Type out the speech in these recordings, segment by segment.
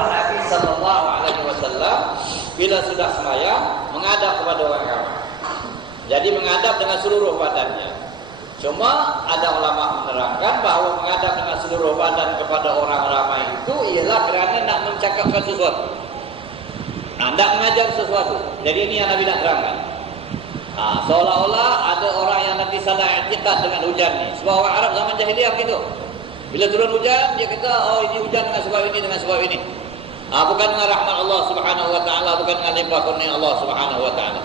Nabi sallallahu alaihi wasallam bila sudah sembahyang menghadap kepada orang ramai. Jadi menghadap dengan seluruh badannya. Cuma ada ulama menerangkan bahawa menghadap dengan seluruh badan kepada orang ramai itu ialah kerana nak mencakapkan sesuatu. Nak mengajar sesuatu. Jadi ini yang Nabi nak terangkan. Seolah-olah ada orang yang nanti salah i'tiqad dengan hujan ni. Sebab orang Arab zaman jahiliyah begitu. Bila turun hujan, dia kata, oh ini hujan dengan sebab ini, dengan sebab ini. Bukan dengan rahmat Allah Subhanahu Wa Taala, bukan dengan limpah kurnia Allah Subhanahu Wa Taala.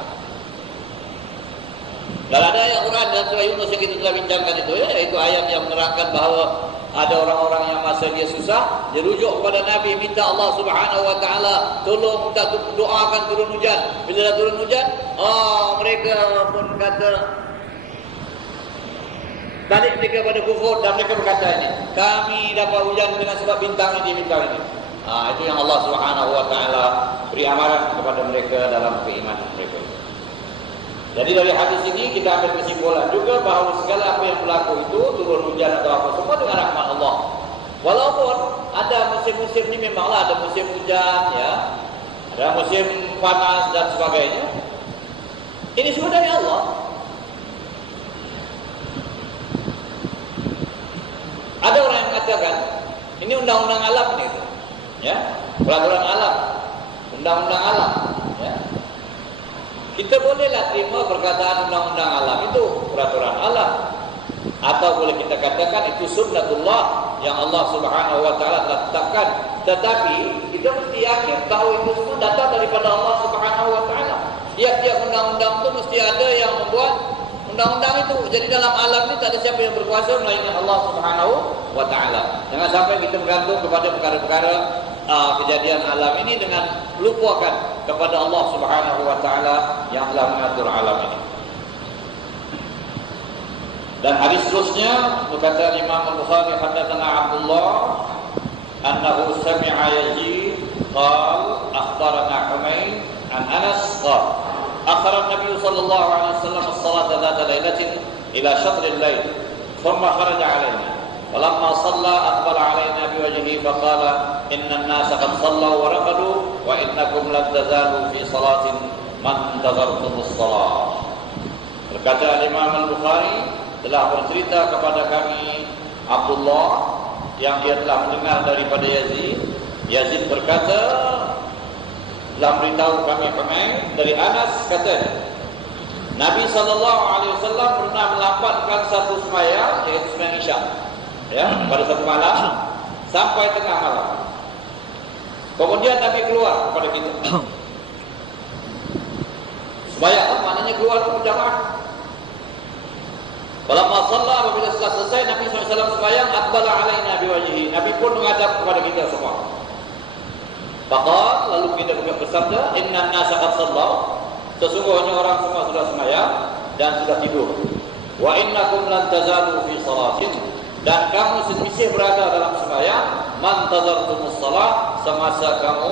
Dan ada ayat Quran dalam surah Yunus yang kita telah bincangkan itu, iaitu ayat yang menerangkan bahawa ada orang-orang yang masa dia susah, dia rujuk kepada Nabi, minta Allah Subhanahu Wa Taala tolong, minta doakan turun hujan. Bila dah turun hujan, mereka pun kata, balik mereka pada kufur dan mereka berkata ini, kami dapat hujan dengan sebab bintang ini, bintang ini. Itu yang Allah Subhanahu Wa Taala beri amaran kepada mereka dalam keimanan mereka. Jadi dari hadis ini kita ambil kesimpulan juga bahawa segala apa yang berlaku itu, turun hujan atau apa, semua dengan rahmat Allah. Walaupun ada musim-musim ini memanglah ada musim hujan, ya, ada musim panas dan sebagainya. Ini semua dari Allah. Ada orang yang mengatakan ini undang-undang alam ini, ya, peraturan alam, undang-undang alam, ya. Kita bolehlah terima perkataan undang-undang alam itu peraturan alam, atau boleh kita katakan itu sunnatullah yang Allah Subhanahu Wa Taala telah tetapkan. Tetapi kita mesti yakin bahawa itu semua datang daripada Allah Subhanahu Wa Taala. Tiap-tiap undang-undang itu mesti ada yang membuat undang-undang itu. Jadi dalam alam ini tak ada siapa yang berkuasa melainkan Allah Subhanahu Wa Taala. Jangan sampai kita bergantung kepada perkara-perkara kejadian alam ini dengan lupakan kepada Allah Subhanahu Wa Taala yang telah mengatur alam ini. Dan hadis seterusnya berkata Imam Al-Bukhari, haddatsana Abdullah annahu sami'a Yazid qala akhbarana Humayd an Anas qala akhara an-nabiy sallallahu alaihi wasallam as-salata dhata lailatin ila shatr al-lail thumma kharaja alaina falamma shalla aqbala alaina biwajhihi faqala inna an-nasa qad sallaw wa raqadu wa innakum lan tazalu fi salatin man tadhartumus salat. Berkata Imam Al-Bukhari telah bercerita kepada kami Abdullah yang dia telah mendengar daripada Yazid. Yazid berkata telah beritahu kami dari Anas, katanya Nabi SAW pernah melambatkan satu sembahyang, iaitu sembahyang Isya, ya, pada satu malam sampai tengah malam. Kemudian Nabi keluar kepada kita. Sembahyang maknanya keluar ke jamaah. Falamma shalla, apabila setelah selesai Nabi SAW sembahyang, aqbala alaina biwajhihi, Nabi pun menghadap kepada kita semua. Faqala, lalu kita bersabda, inna an-nasa qad sallaw, sesungguhnya orang semua sudah sembahyang dan sudah tidur. Wa innakum lan tazalu fi salatin, dan kamu semisih berada dalam sembahyang, man tazartumus salat, semasa kamu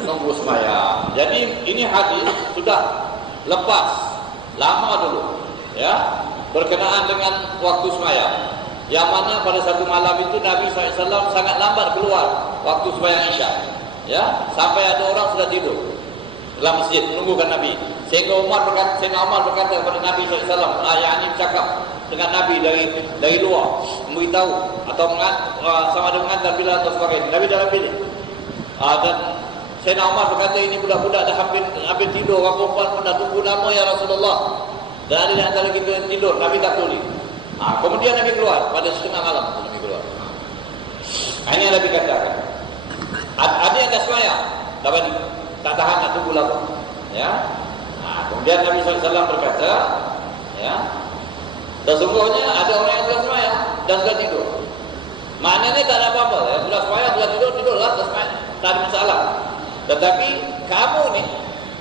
menunggu sembahyang. Jadi ini hadis sudah lepas lama dulu, ya, berkenaan dengan waktu sembahyang, yang mana pada satu malam itu Nabi SAW sangat lambat keluar waktu sembahyang Isya, ya, sampai ada orang sudah tidur dalam masjid menunggukan Nabi. Sehingga Umar berkata kepada Nabi SAW, yang ini bercakap dengan Nabi dari luar, memberitahu atau sama ada mengantar bila atau sebagainya. Nabi dalam bilik. Dan Sayyidina Umar berkata, ini budak-budak dah hampir tidur, orang perempuan pun dah tunggu lama ya Rasulullah. Dan ada di antara kita yang tidur, Nabi tak peduli. Kemudian Nabi keluar pada setengah malam, Nabi keluar. Ini yang Nabi katakan. Ada yang dah sembahyang, tak tahan nak tunggu lama, ya. Kemudian Nabi SAW berkata, ya, sesungguhnya ada orang yang sudah sembahyang dan sudah tidur. Maknanya tak ada apa-apa, ya. Sudah sembahyang, sudah tidurlah, tak ada masalah. Tetapi kamu ni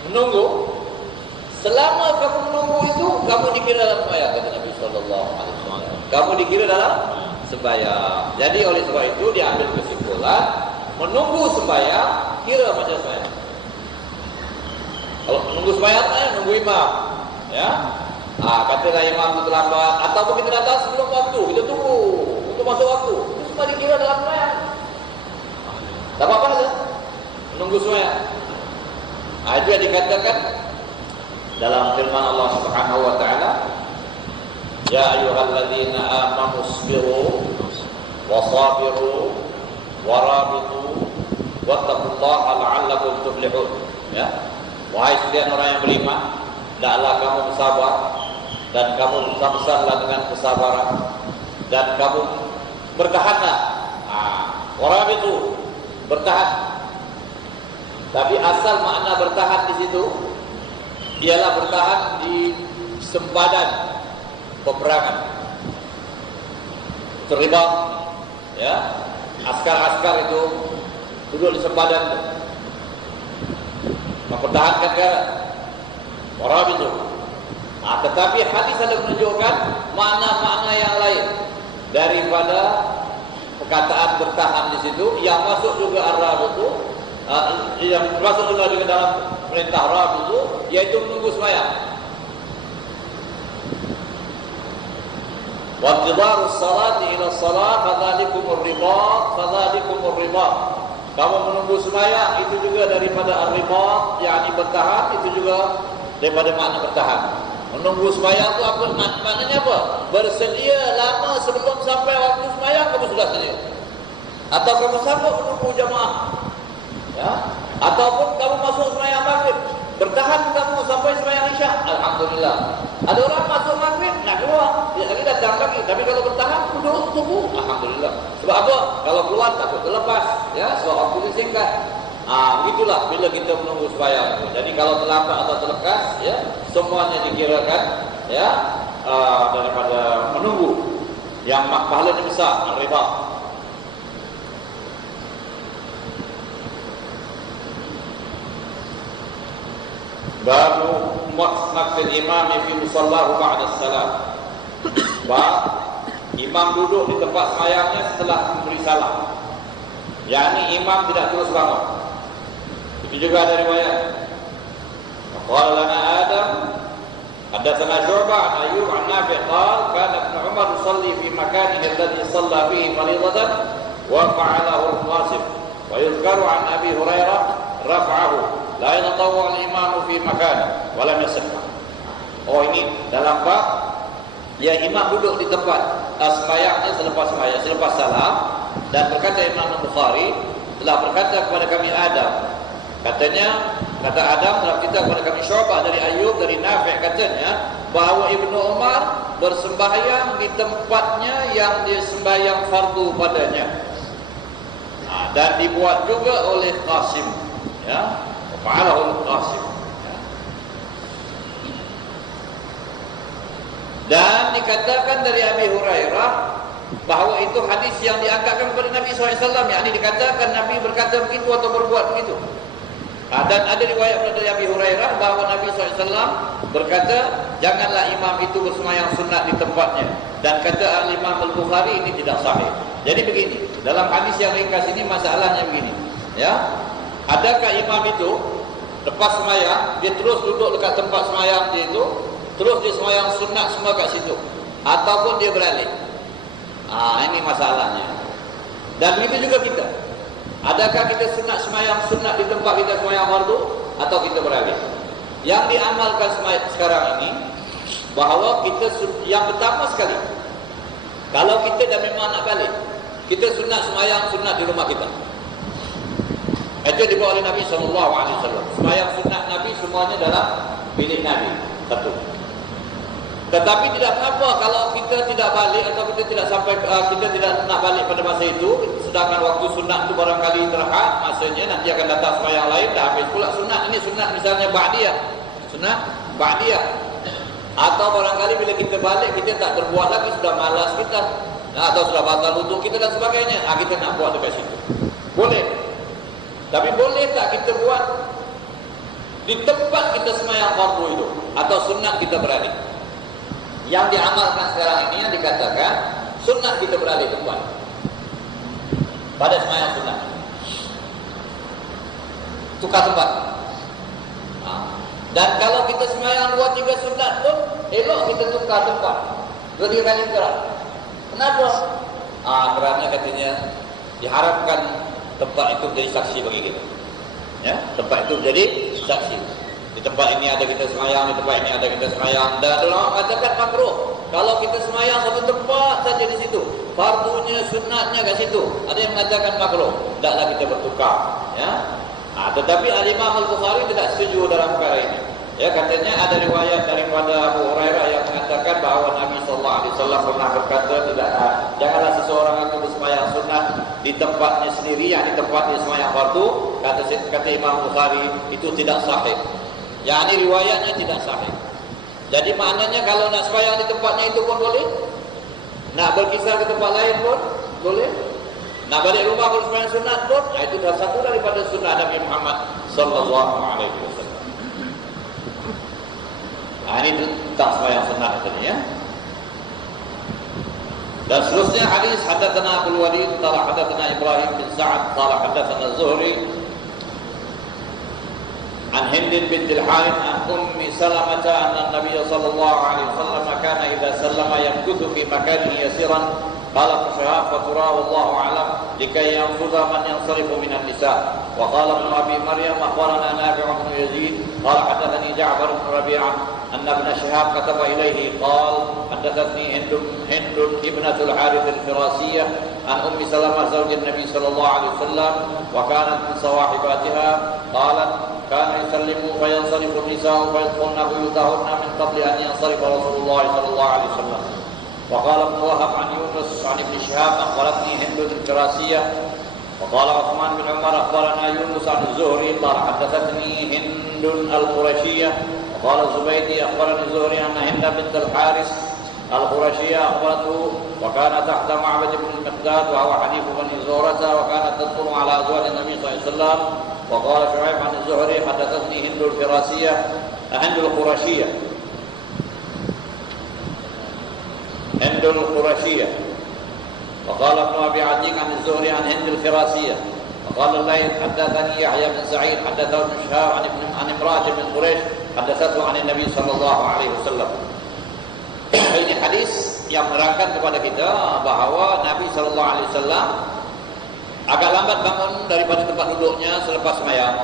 menunggu, selama kamu menunggu itu, kamu dikira dalam sembahyang, kata Nabi SAW. Kamu dikira dalam sembahyang. Jadi oleh sebab itu dia ambil kesimpulan, menunggu sembahyang kira macam sembahyang. Kalau menunggu sembahyang, nunggu imam, ya. Katalah imam itu terlambat, ataupun kita datang sebelum waktu, kita tunggu untuk masuk waktu, itu semua dikira dalam sembahyang. Tak apa-apa saja. Itu yang dikatakan dalam firman Allah Subhanahu wa taala, ya ayyuhalladzina amanu isbiru wasabiru warabitu wattaqullaha la'allakum tuflihun. Ya. Wahai sekalian orang yang beriman, hendaklah kamu bersabar dan kamu bersama-sama dengan kesabaran dan kamu bertahanlah. Warabitu, bertahan. Tapi asal makna bertahan di situ ialah bertahan di sempadan peperangan. Terlibat, ya, askar-askar itu duduk di sempadan, mempertahankan negara. Orang itu. Tetapi hadis ada menunjukkan makna-makna yang lain daripada perkataan bertahan di situ, yang masuk juga Arab itu, yang masuk juga dengan dalam perintah Arab itu, yaitu menunggu sembahyang. Wantidharus salati ila salat fadzalikumur ribat, fadzalikumur ribat. Kamu menunggu sembahyang itu juga daripada ar-ribat, yakni bertahan, itu juga daripada makna bertahan. Menunggu sembahyang itu apa maknanya? Apa? Bersedia lama sebelum sampai waktu sembahyang kamu sudah sedia. Atau kamu sanggup menunggu jamaah, ya? Ataupun kamu masuk sembahyang maghrib, bertahan kamu sampai sembahyang isya. Alhamdulillah. Ada orang masuk maghrib nak keluar, dia lagi datang lagi. Tapi kalau bertahan duduk tunggu, alhamdulillah. Sebab apa? Kalau keluar takut terlepas, ya, sebab waktu singkat. Begitulah bila kita menunggu sembahyang. Jadi kalau terlambat atau terlekas, ya, semuanya dikirakan, ya, daripada menunggu yang pahalanya besar, riba. Baru maqsad imam fi musallahu ba'da salam. Imam duduk di tempat sembahyangnya setelah memberi salam. yakni imam tidak terus bangun. Itu juga ada riwayat. Qala lana Adam حدثنا شعبة عن أيوب عن نافع قال كان ابن عمر يصلي في مكانه الذي صلى به فريضة وفعله القاسم ويذكر عن أبي هريرة رفعه لا يتطوع الإمام في مكانه ولم يصح. Oh ini dalam bab ya imam duduk di tempat sembahyangnya selepas salam, dan berkata Imam Bukhari telah berkata kepada kami Adam, kata Adam dalam kitab kepada kami Syu'bah dari Ayub dari Nafi' katanya bahawa Ibnu Umar bersembahyang di tempatnya yang dia sembahyang fardu padanya, dan dibuat juga oleh Qasim, ya, fa'alahu Qasim, ya. Dan dikatakan dari Abi Hurairah bahawa itu hadis yang diangkatkan kepada Nabi SAW, yakni dikatakan Nabi berkata begitu atau berbuat begitu. Dan ada riwayat dari Abi Hurairah bahawa Nabi SAW berkata, janganlah imam itu bersembahyang sunat di tempatnya. Dan kata Imam Al-Bukhari ini tidak sahih. Jadi begini, dalam hadis yang ringkas ini masalahnya begini, ya. Adakah imam itu lepas sembahyang dia terus duduk dekat tempat sembahyang dia itu, terus dia sembahyang sunat semua kat situ, ataupun dia beralih? Ini masalahnya. Dan begitu juga kita. Adakah kita sembahyang sunat di tempat kita sembahyang fardu atau kita beralih? Yang diamalkan sekarang ini bahawa kita yang pertama sekali, kalau kita dah memang nak balik, kita sembahyang sunat di rumah kita. Itu dibawa oleh Nabi SAW. Sembahyang sunat Nabi semuanya dalam bilik Nabi. Satu. Tetapi tidak apa kalau kita tidak balik atau kita tidak sampai kita tidak nak balik pada masa itu, sedangkan waktu sunat itu barangkali terhad, masanya nanti akan datang sembahyang lain, dah habis pula sunat. Ini sunat misalnya ba'diyah, sunat ba'diyah. Atau barangkali bila kita balik kita tak berbuat lagi, sudah malas kita, atau sudah batal wudu kita dan sebagainya, kita nak buat dekat situ. Boleh. Tapi boleh tak kita buat di tempat kita sembahyang fardu itu atau sunat kita beralih? Yang diamalkan sekarang ini yang dikatakan sunat kita beralih tempat pada sembahyang sunat, tukar tempat. Dan kalau kita sembahyang 2-3 sunat pun elok kita tukar tempat 2-3 kali gerak. Kenapa? Kerana katanya diharapkan tempat itu menjadi saksi bagi kita, ya, tempat itu menjadi saksi. Di tempat ini ada kita semayang, di tempat ini ada kita semayang. Dan ulama katakan makruh. Kalau kita semayang satu tempat saja di situ, fardunya, sunatnya kat situ. Ada yang mengatakan makruh. Tidaklah kita bertukar. Ya. Tetapi Al-Imam Al-Bukhari tidak setuju dalam perkara ini. Ya, katanya ada riwayat daripada Abu Hurairah yang mengatakan bahawa Nabi SAW pernah berkata, janganlah seseorang itu bersemayang sunat di tempatnya sendiri, yang di tempatnya semayang fardu. Kata Imam Bukhari, itu tidak sahih. Yang ini riwayatnya tidak sahih. Jadi maknanya kalau nak semayang di tempatnya itu pun boleh, nak berkisar ke tempat lain pun boleh, nak balik rumah bersemayang sunat pun, itu dah satu daripada sunnah Nabi Muhammad SAW. Ini tentang sembahyang sunat tadi ya. Dan seterusnya hadis hadatsana Abu Walid qala hadatsana Ibrahim bin Sa'ad qala hadatsana Az-Zuhri an Hind bint al-Harith an Ummi Salamah anna an-nabiy sallallahu alaihi wasallam kana idza sallama yamkuthu fi makanihi yasiran qala fa fatura wallahu a'lam likay yanfudha man yansarifu min an-nisa. Wa qala ibn Abi Maryam akhbarana Nafi' bin Yazid qala hadatsani Ja'far bin Rabi'ah أن ابن شهاب كتب إليه قال حدثتني هند ابنة الحارث الفراسية عن أم سلمة زوج النبي صلى الله عليه وسلم وكانت من صواحباتها قالت كان يسلم فينصرف النساء فيدخلن بيوتهن من قبل أن ينصرف رسول الله صلى الله عليه وسلم. وقال ابن وهب عن يونس عن ابن شهاب أخبرتني هند الفراسية وقال عثمان بن عمر أخبرنا يونس عن الزهري قال حدثتني هند القرشية. قال الزبيدي أخبرني الزهري أن هند بنت الحارث القرشية أخبرته وكان تحت معبد بن المقداد وهو حليف بني زهرة وكانت تدخل على أزواج النبي صلى الله عليه وسلم. وقال شعيب عن الزهري حدثتني هند الفراسية هند القرشية. وقال ابن أبي عتيق عن الزهري عن هند الفراسية. وقال الليث حدثني يحيى بن سعيد حدثه ابن شهاب عن امرأة من قريش حدثته عن النبي صلى الله عليه وسلم. Ini hadis yang menerangkan kepada kita bahawa Nabi sallallahu alaihi wasallam agak lambat bangun daripada tempat duduknya selepas sembahyang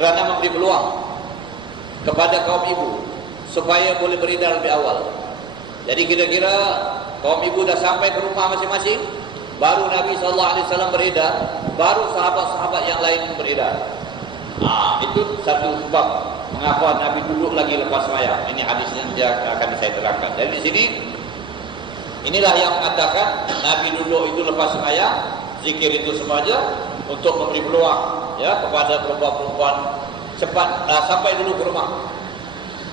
kerana memberi peluang kepada kaum ibu supaya boleh beredar lebih awal. Jadi kira-kira kaum ibu dah sampai ke rumah masing-masing, baru Nabi sallallahu alaihi wasallam beredar, baru sahabat-sahabat yang lain beredar. Itu satu sebab mengapa Nabi duduk lagi lepas sembahyang. Ini hadis yang akan saya terangkan. Dari sini inilah yang mengatakan Nabi duduk itu lepas sembahyang, zikir itu semuanya untuk memberi peluang ya kepada perempuan-perempuan cepat sampai dulu ke rumah.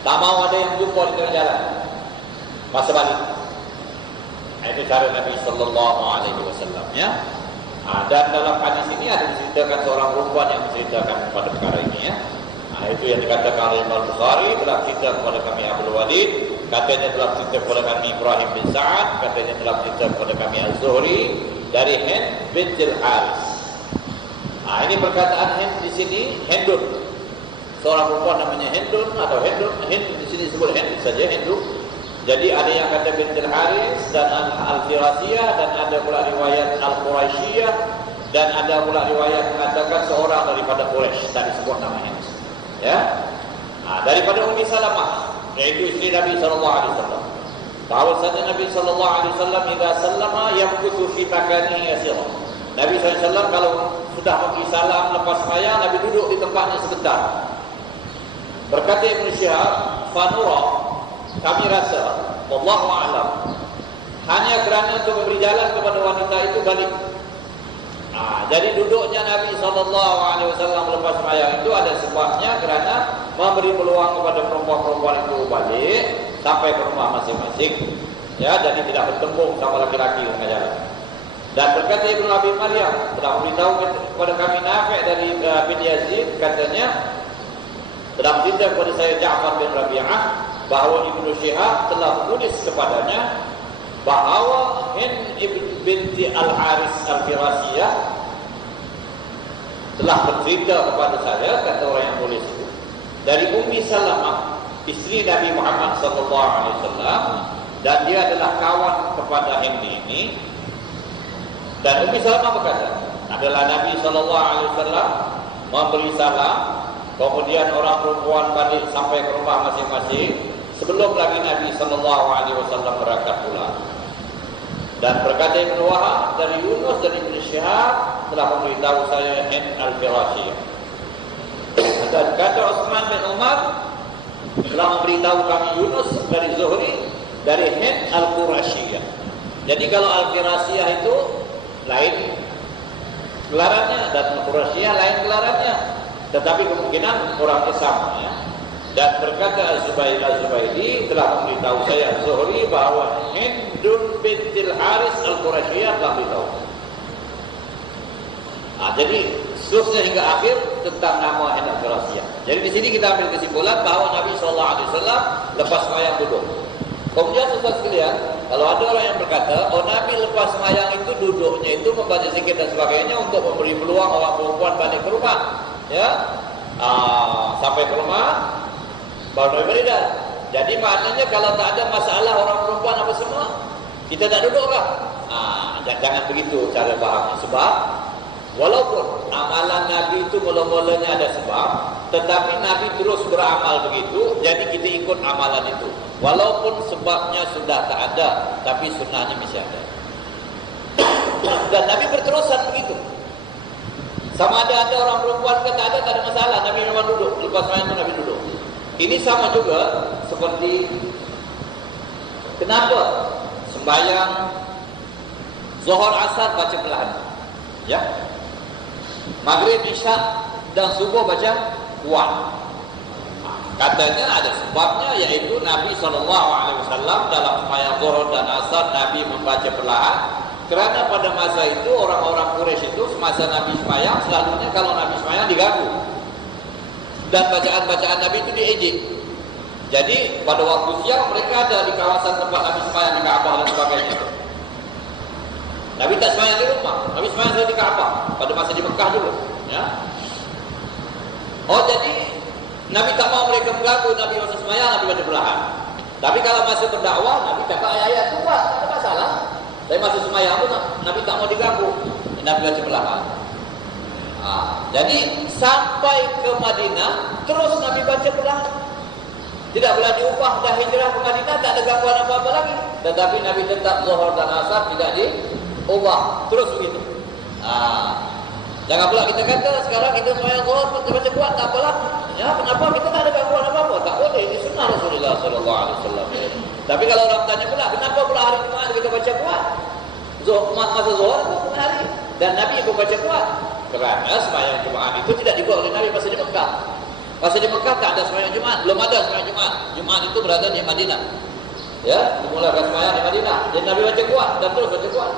Tak mau ada yang jumpa di tengah jalan. Masa balik. Itu cara Nabi sallallahu alaihi wasallam ya. Dan dalam hadis ini ada diceritakan seorang perempuan yang menceritakan kepada perkara ini ya. Itu yang dikatakan oleh Imam Bukhari, telah cerita kepada kami Abu Walid, katanya telah cerita kepada kami Ibrahim bin Sa'ad, katanya telah cerita kepada kami Az-Zuhri dari Hind bint al-Harith. Ini perkataan Hind di sini Hindun. Seorang perempuan namanya Hindun atau Hind di sini disebut Hind saja Hindun. Jadi ada yang kata bint al-Harith dan al-Firasiyah dan ada pula riwayat al-Quraisyiyah dan ada pula riwayat mengatakan seorang daripada Quraisy, tak disebut nama Hind. Ya. Daripada Ummi Salamah, yaitu isteri Nabi sallallahu alaihi wasallam. Bahwasanya Nabi sallallahu alaihi wasallam idza sallama yamkuthu fi makanihi yasira. Nabi sallallahu alaihi wasallam kalau sudah memberi salam lepas sembahyang, Nabi duduk di tempatnya sebentar. Berkata Ibn Shihab, "Fanura, kami rasa, wallahu a'lam, hanya kerana untuk memberi jalan kepada wanita itu balik." Jadi duduknya Nabi SAW lepas sembahyang itu ada sebabnya kerana memberi peluang kepada perempuan-perempuan itu balik sampai ke rumah masing-masing. Ya, jadi tidak bertembung sama laki-laki di tengah jalan. Dan berkata Ibnu Abi Maryam telah memberitahu kepada kami Nafi' dari bin Yazid, katanya telah bercerita kepada saya Ja'far bin Rabi'ah bahawa Ibnu Shihab telah menulis kepadanya bahawa Hind binti al-Harith al-Firasiyah telah bercerita kepada saya, kata orang yang tulis itu, dari Ummi Salamah, isteri Nabi Muhammad SAW, dan dia adalah kawan kepada Hind ini. Dan Ummi Salamah berkata, adalah Nabi SAW memberi salam Kemudian orang perempuan balik sampai ke rumah masing-masing sebelum lagi Nabi SAW berangkat pulang. Dan berkata Ibn Wahab dari Yunus dari Ibn Syihab telah memberitahu saya Hind al-Firashiyah. Dan kata Utsman bin Umar telah memberitahu kami Yunus dari Zuhri dari Hind al-Qurashiyah. Jadi kalau al-Firashiyah itu lain gelarannya dan al-Qurashiyah lain gelarannya, tetapi kemungkinan orangnya sama ya. Dan berkata Az-Zubaydi telah memberitahu saya Zuhri bahwa Hindun bintil Haris al-Qurashiyah telah beritahu. Jadi seterusnya hingga akhir tentang nama Hind al-Qurashiyah. Jadi di sini kita ambil kesimpulan bahwa Nabi SAW lepas sembahyang duduk. Kemudian saudara sekalian, kalau ada orang yang berkata, oh Nabi lepas sembahyang itu duduknya itu membaca zikir dan sebagainya untuk memberi peluang orang perempuan balik ke rumah, ya, sampai ke rumah baru Nabi beredar. Jadi maknanya kalau tak ada masalah orang perempuan apa semua, kita tak duduk lah. Jangan begitu cara fahamnya. Sebab walaupun amalan Nabi itu mula-mulanya ada sebab, tetapi Nabi terus beramal begitu, jadi kita ikut amalan itu. Walaupun sebabnya sudah tak ada, tapi sunnahnya masih ada. Dan Nabi berterusan begitu. Sama ada orang perempuan ke tak ada masalah, Nabi memang duduk. Lepas sembahyang Nabi duduk. Ini sama juga seperti kenapa sembahyang Zuhur Asar baca perlahan, ya. Maghrib Isya dan subuh baca kuat. Katanya ada sebabnya, yaitu Nabi SAW dalam sembahyang Zuhur dan Asar Nabi membaca perlahan. Kerana pada masa itu orang-orang Quraisy itu semasa Nabi sembahyang selalunya kalau Nabi sembahyang diganggu. Dan bacaan-bacaan Nabi itu diejek. Jadi pada waktu siang mereka ada di kawasan tempat Nabi sembahyang di Ka'bah dan sebagainya. Nabi tak sembahyang di rumah, Nabi sembahyang di Ka'bah pada masa di Mekah dulu, ya. Oh, jadi Nabi tak mau mereka mengganggu Nabi masa sembahyang, Nabi baca perlahan. Tapi kalau masa berdakwah, Nabi cakap ayat-ayat itu tak ada masalah. Tapi masa sembahyang pun Nabi tak mau diganggu, Nabi baca perlahan. Jadi sampai ke Madinah terus Nabi baca perlahan. Tidak boleh diubah, dah hijrah ke Madinah tak ada gangguan apa-apa lagi. Tetapi Nabi tetap Zuhur dan Asar tidak diubah, terus begitu. Jangan pula kita kata sekarang kita sembahyang Zuhur baca kuat tak apalah. Ya, kenapa kita tak ada gangguan apa-apa? Tak boleh, ini sunnah Rasulullah SAW. Tapi kalau orang tanya pula, kenapa pula hari Jumaat kita baca kuat? Masa Zuhur itu pun hari dan Nabi pun baca kuat. Kerana sembahyang Jumaat itu tidak dibuat oleh Nabi masa di Mekah. Masa di Mekah tak ada sembahyang Jumaat, belum ada sembahyang Jumaat. Jumaat itu berada di Madinah. Ya, dimulakan sembahyang di Madinah. Dan Nabi baca kuat dan terus baca kuat.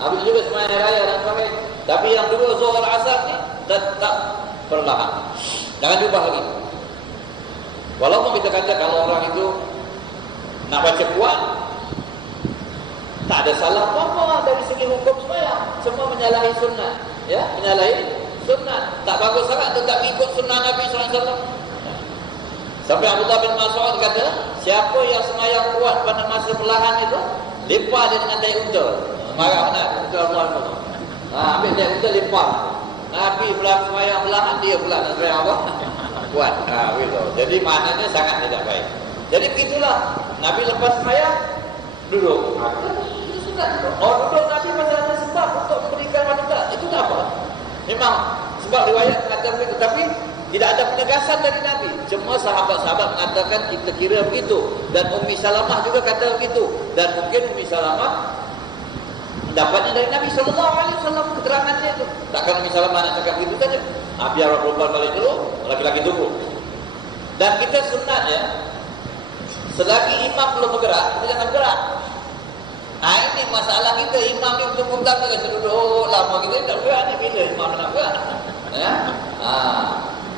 Habis juga sembahyang raya dan sebagainya. Tapi yang dua Zuhur Asar ni tetap perlahan. Jangan diubah lagi. Walaupun kita kata kalau orang itu nak baca kuat, tak ada salah apa-apa dari segi hukum sembahyang. Semua menyalahi sunnah. Ya, menyalahi sunnah. Tak bagus sangat tetap ikut sunnah Nabi SAW. Sampai Abdullah bin Mas'ud kata, siapa yang sembahyang kuat pada masa perlahan itu, limpah dia dengan tai unta. Marah benar, betul Allah. Ambil tai unta limpah. Nabi pula sembahyang perlahan, dia pula nak sembahyang apa? Kuat. Begitu. Jadi maknanya sangat tidak baik. Jadi begitulah. Nabi lepas sembahyang duduk. Duduk Nabi masih ada sebab untuk memberikan wanita. Itu tak apa. Memang sebab riwayat mengatakan begitu, tapi tidak ada penegasan dari Nabi. Cuma sahabat-sahabat mengatakan kita kira begitu, dan Ummi Salamah juga kata begitu, dan mungkin Ummi Salamah mendapatnya dari Nabi SAW keterangannya itu. Takkan Ummi Salamah nak cakap begitu saja. Biar orang perempuan balik dulu, laki-laki tunggu. Dan kita sunatnya selagi imam belum bergerak, kita jangan bergerak. Ini masalah kita, imam ni betul-betul kita kasi duduk lama kita tak bergerak ni, bila imam nak bergerak, ya?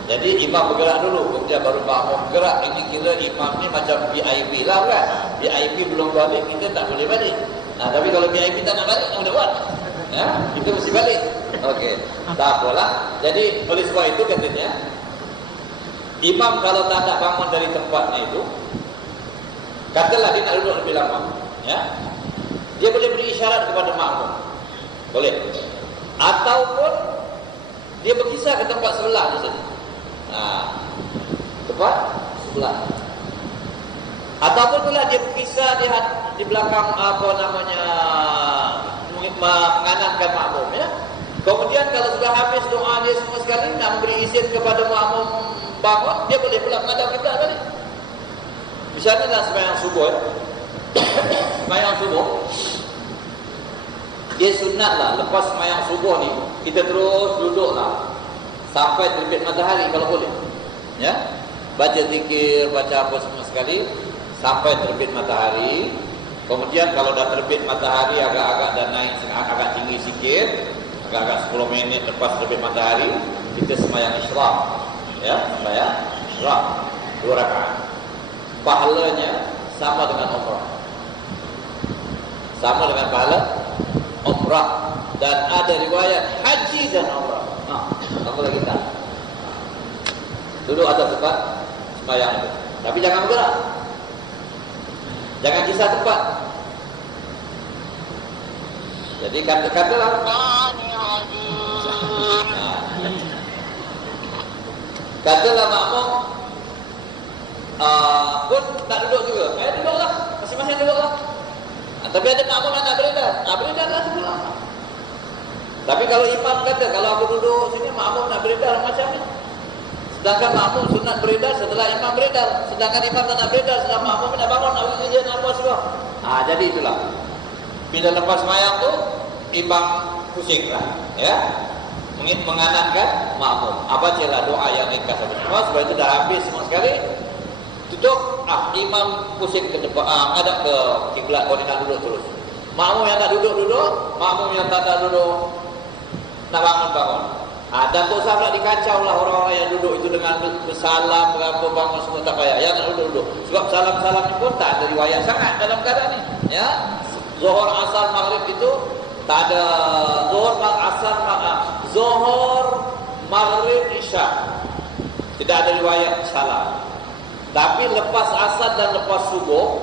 Jadi imam bergerak dulu, kemudian baru makmum bergerak. Ini kira imam ni macam VIP lah kan. VIP belum balik, kita tak boleh balik. Tapi kalau VIP tak nak balik, tak boleh buat, ya? Kita mesti balik. Okey, tak apalah. Jadi oleh sebab itu katanya, imam kalau tak nak bangun dari tempatnya itu, katalah dia nak duduk lebih lama, ya, dia boleh beri isyarat kepada makmum, boleh, ataupun dia berkisar ke tempat sebelah di sini. depan sebelah. Ataupun pula dia berkisar di belakang menganankan makmum, ya. Kemudian kalau sudah habis doa dia semua sekali nak memberi izin kepada makmum bangun, dia boleh pula menghadap kiblat balik. Misalnya dalam sembahyang subuh, ya. Sembahyang subuh, dia sunatlah lepas sembahyang subuh ni kita terus duduklah sampai terbit matahari kalau boleh, ya. Baca zikir, baca apa semua sekali sampai terbit matahari. Kemudian kalau dah terbit matahari agak-agak dah naik agak tinggi sikit, agak-agak 10 minit lepas terbit matahari, kita sembahyang isyraq, ya, sembahyang isyraq 2 rakaat. Pahalanya sama dengan umrah. Sama dengan pahala umrah, dan ada riwayat haji dan umrah. Apa lagi tak? Duduk atas tempat sembahyang itu. Tapi jangan bergerak. Jangan kisah tempat. Jadi katalah katalah makmum pun tak duduk juga. Duduklah. Masing-masing duduklah. Tapi ada makmum yang nak beredar. Beredarlah sebelah. Tapi kalau imam kata, kalau aku duduk sini makmum nak beredar macam ni. Sedangkan makmum sunat beredar setelah imam beredar. Sedangkan imam tak nak beredar setelah makmum nak bangun, nak ujian apa semua. Jadi itulah. Bila lepas sembahyang tu imam pusinglah, ya. Menganankan makmum. Bacalah doa yang ringkas semua. Sebab itu dah habis semua sekali. Tutup, imam pusing ke depan, ngadap ke kiblat, kalau dia nak duduk terus. Makmum yang tak duduk, makmum yang tak nak duduk, nak bangun. Dan tak usah pula dikacau lah orang-orang yang duduk itu dengan bersalam, berapa bangun semua tak payah. Yang nak duduk. Sebab salam-salam ni pun tak ada riwayat sangat dalam keadaan ni. Ya, Zuhur, Asar, Maghrib itu tak ada. Zuhur, Maghrib, Isya. Tidak ada riwayat salam. Tapi lepas asar dan lepas subuh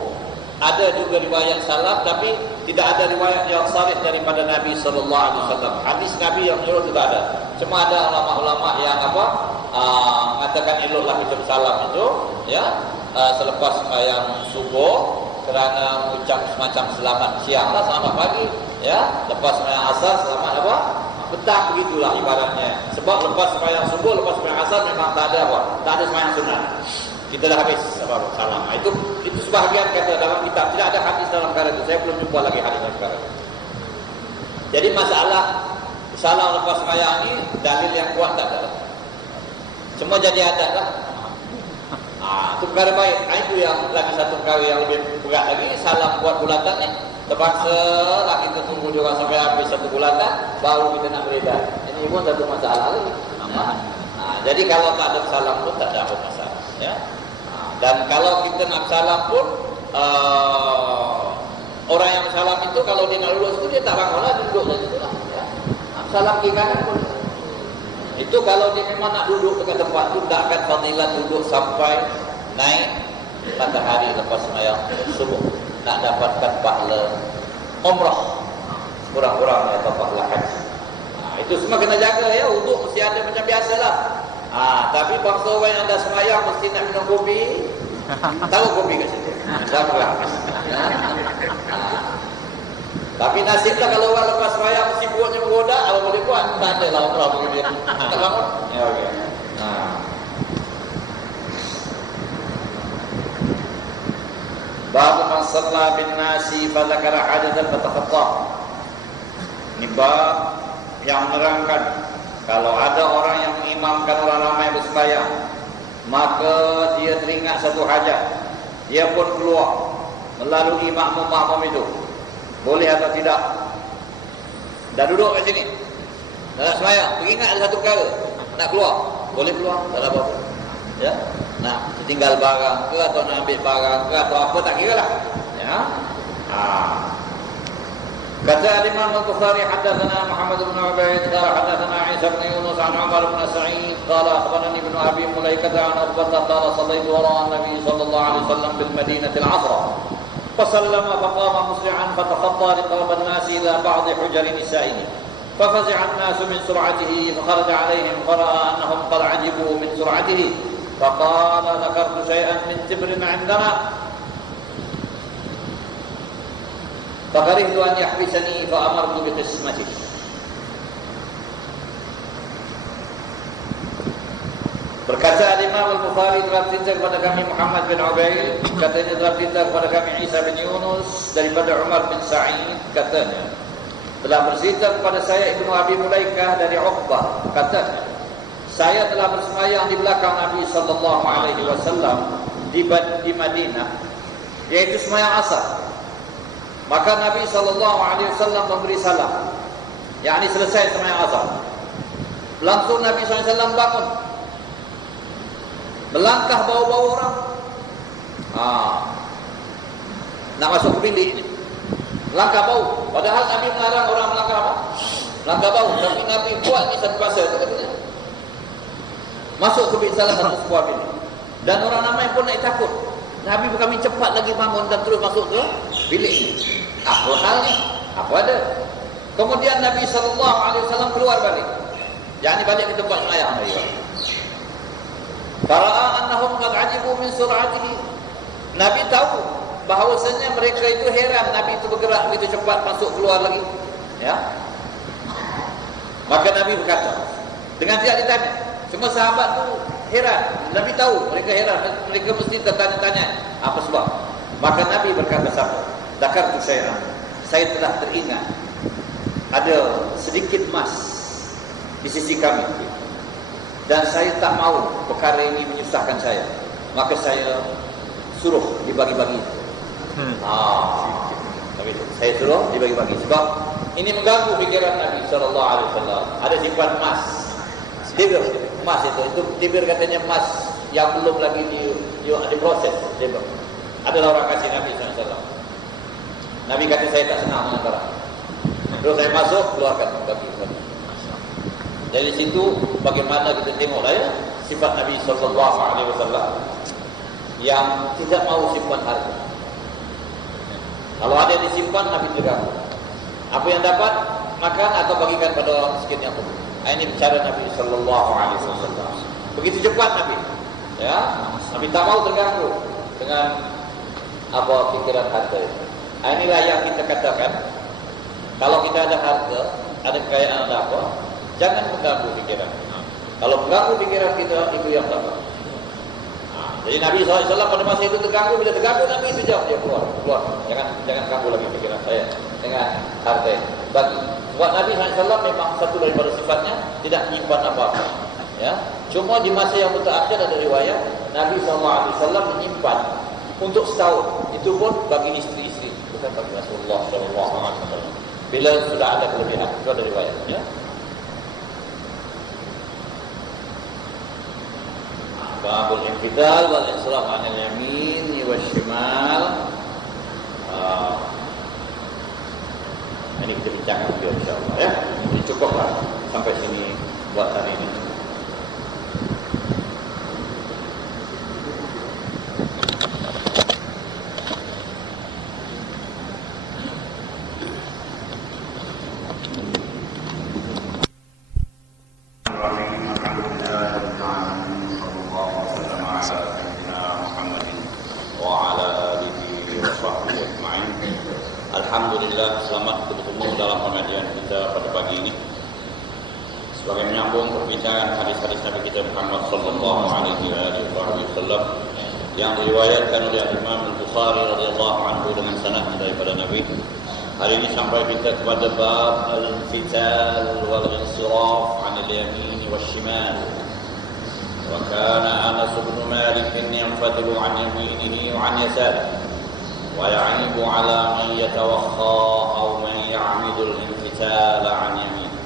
ada juga riwayat salam, tapi tidak ada riwayat yang sahih daripada Nabi sallallahu alaihi wasallam. Hadis Nabi yang menyuruh tidak ada. Cuma ada ulama-ulama yang mengatakan eloklah kita bersalam itu, ya, selepas sembahyang subuh, kerana mengucap semacam selamat siang lah, selamat pagi, ya. Lepas sembahyang asar selamat apa? Petang, begitulah ibaratnya. Sebab lepas sembahyang subuh, lepas sembahyang asar memang tak ada apa? Tak ada sembahyang sunat. Kita dah habis salam. Itu sebahagian kata dalam kitab. Tidak ada hadis dalam perkara itu. Saya belum jumpa lagi hadis dalam perkara itu. Jadi masalah salam lepas sembahyang ni dalil yang kuat tak ada. Semua jadi adat lah. Itu perkara baik. Itu yang lagi satu perkara yang lebih berat lagi. Salam buat bulatan ni. Terpaksa lah kita tunggu dia orang sampai habis 1 bulatan, baru kita nak beredar. Ini pun satu masalah lagi. Jadi kalau tak ada salam pun tak ada apa masalah, ya. Dan kalau kita nak salam pun orang yang salam itu kalau dia nak duduk situ dia tak bangun lah, duduk di situ lah, ya. Salam kiri kanan pun. Itu kalau dia memang nak duduk dekat tempat tu, tak akan fadilat duduk sampai naik matahari lepas sembahyang subuh. Nak dapatkan pahala umrah kurang-kurang atau pahala haji. Itu semua kena jaga, ya. Wuduk mesti ada macam biasalah. Tapi bangsa orang yang dah sembahyang mesti nak minum kopi. Tahu kopi kat situ. Tapi nasiblah kalau orang lepas sembahyang mesti perutnya menggoda, apa boleh buat? Tak ada lah umrah begitu. Tak bangun. Ya, okey. Bab man shalla bin nasi fa dzakara hadatsan fatakhatta. Ini bab yang menerangkan kalau ada orang yang mengimamkan orang ramai bersembahyang, maka dia teringat satu hajat, dia pun keluar melalui makmum-makmum itu, boleh atau tidak? Dah duduk kat sini, dah nak sembahyang, teringat ada satu perkara, nak keluar, boleh keluar, tak ada apa-apa, ya. Nak tinggal barang ke, atau nak ambil barang ke, atau apa, tak kira lah, ya. Kata Imam Al-Bukhari, haddatsana Muhammad bin Ubaid qala haddatsana Isa bin Yunus an Umar bin Sa'id qala akhbarani ibn Abi Mulaikah an Uqbah qala sallaytu wara an-nabi sallallahu alaihi wasallam bil Madinati al-'asr فسلم فقام مسرعا فتخطى رقاب الناس الى بعض حجر نسائه ففزع الناس من سرعته فخرج عليهم فرأى انهم قد عجبوا من سرعته فقال ذكرت شيئا من تبر عندنا فكرهت أن يحبسني فأمرت بقسمته. Berkata Imam Al-Bukhari telah cerita kepada kami Muhammad bin Ubaid, katanya telah cerita kepada kami Isa bin Yunus daripada Umar bin Sa'id, katanya telah bercerita kepada saya Ibnu Abi Mulaikah dari Uqbah, katanya saya telah bersemayam di belakang Nabi sallallahu alaihi wasallam di Madinah, yaitu semayam asar. Maka Nabi sallallahu alaihi wasallam memberi salam, yakni selesai semayam asar. Langsung Nabi sallallahu alaihi wasallam bangun, melangkah bawa-bawa orang. Nak masuk ke bilik ini, melangkah bau. Padahal Nabi melarang orang melangkah apa? Melangkah bau. Tapi Nabi buat ni satu pasal, kata-kata masuk ke bilik, salah satu sebuah bilik. Dan orang ramai pun naik takut. Nabi kami cepat lagi bangun dan terus masuk ke bilik ini. Apa hal ni? Apa ada? Kemudian Nabi SAW keluar balik, yakni balik ke tempat ayah mereka. Fara'a annahum qad ajibu min sur'atihi. Nabi tahu bahawasanya mereka itu heran Nabi itu bergerak begitu cepat masuk keluar lagi. Ya. Maka Nabi berkata, dengan tidak ditanya, semua sahabat tu heran. Nabi tahu mereka heran, mereka mesti tertanya-tanya apa sebab. Maka Nabi berkata, "Zakartu syai'an." Saya telah teringat ada sedikit emas di sisi kami, dan saya tak mau perkara ini menyusahkan saya, maka saya suruh dibagi-bagi. Saya suruh dibagi-bagi sebab ini mengganggu fikiran Nabi SAW. Ada simpan emas, tibir emas itu tibir, katanya emas yang belum lagi diproses. Adalah orang kasih Nabi SAW. Nabi kata saya tak senang dengan barang. Terus saya masuk, keluarkan bagi. Dari situ bagaimana kita tengoklah ya sifat Nabi SAW yang tidak mau simpan harta. Kalau ada yang disimpan, Nabi terganggu. Apa yang dapat makan atau bagikan pada orang miskin yang perlu. Ini cara Nabi SAW. Begitu cepat Nabi. Ya, Nabi tak mau terganggu dengan apa pikiran harta itu. Inilah yang kita katakan, kalau kita ada harta, ada kekayaan, ada apa, jangan mengganggu pikiran. Kalau mengganggu pikiran kita, itu yang salah. Jadi Nabi SAW pada masa itu terganggu. Bila terganggu, Nabi itu jauh dia keluar. Jangan ganggu lagi pikiran saya dengan harta. Bagi buat Nabi SAW memang satu daripada sifatnya tidak menyimpan apa-apa. Ya, cuma di masa yang mutaakhir ada riwayat Nabi SAW menyimpan untuk setahun. Itu pun bagi isteri-isteri, bukan bagi Rasulullah SAW. Bila sudah ada kelebihan, itu ada riwayat. Ya. Babul infidal wal insiraf anil yamin wal shimal. Ini kita bincangkan beliau insyaAllah ya. Ini cukuplah sampai sini buat hari ini. Alhamdulillah, selamat bertemu dalam pengajian kita pada pagi ini. Sebagai menyambung perbincangan hadis-hadis Nabi kita Muhammad sallallahu alaihi wasallam yang diriwayatkan oleh Imam Al-Bukhari radhiyallahu anhu dengan sanad daripada Nabi. Hari ini sampai kita kepada bab al-infital wal insiraf 'anil yamin wash-shimal. Wa kana Anas bin Malik yanfatilu 'an yaminihi wa 'an yasarihi ويعيب على من يتوخى أو من يعمد الانفتال عن يمينه.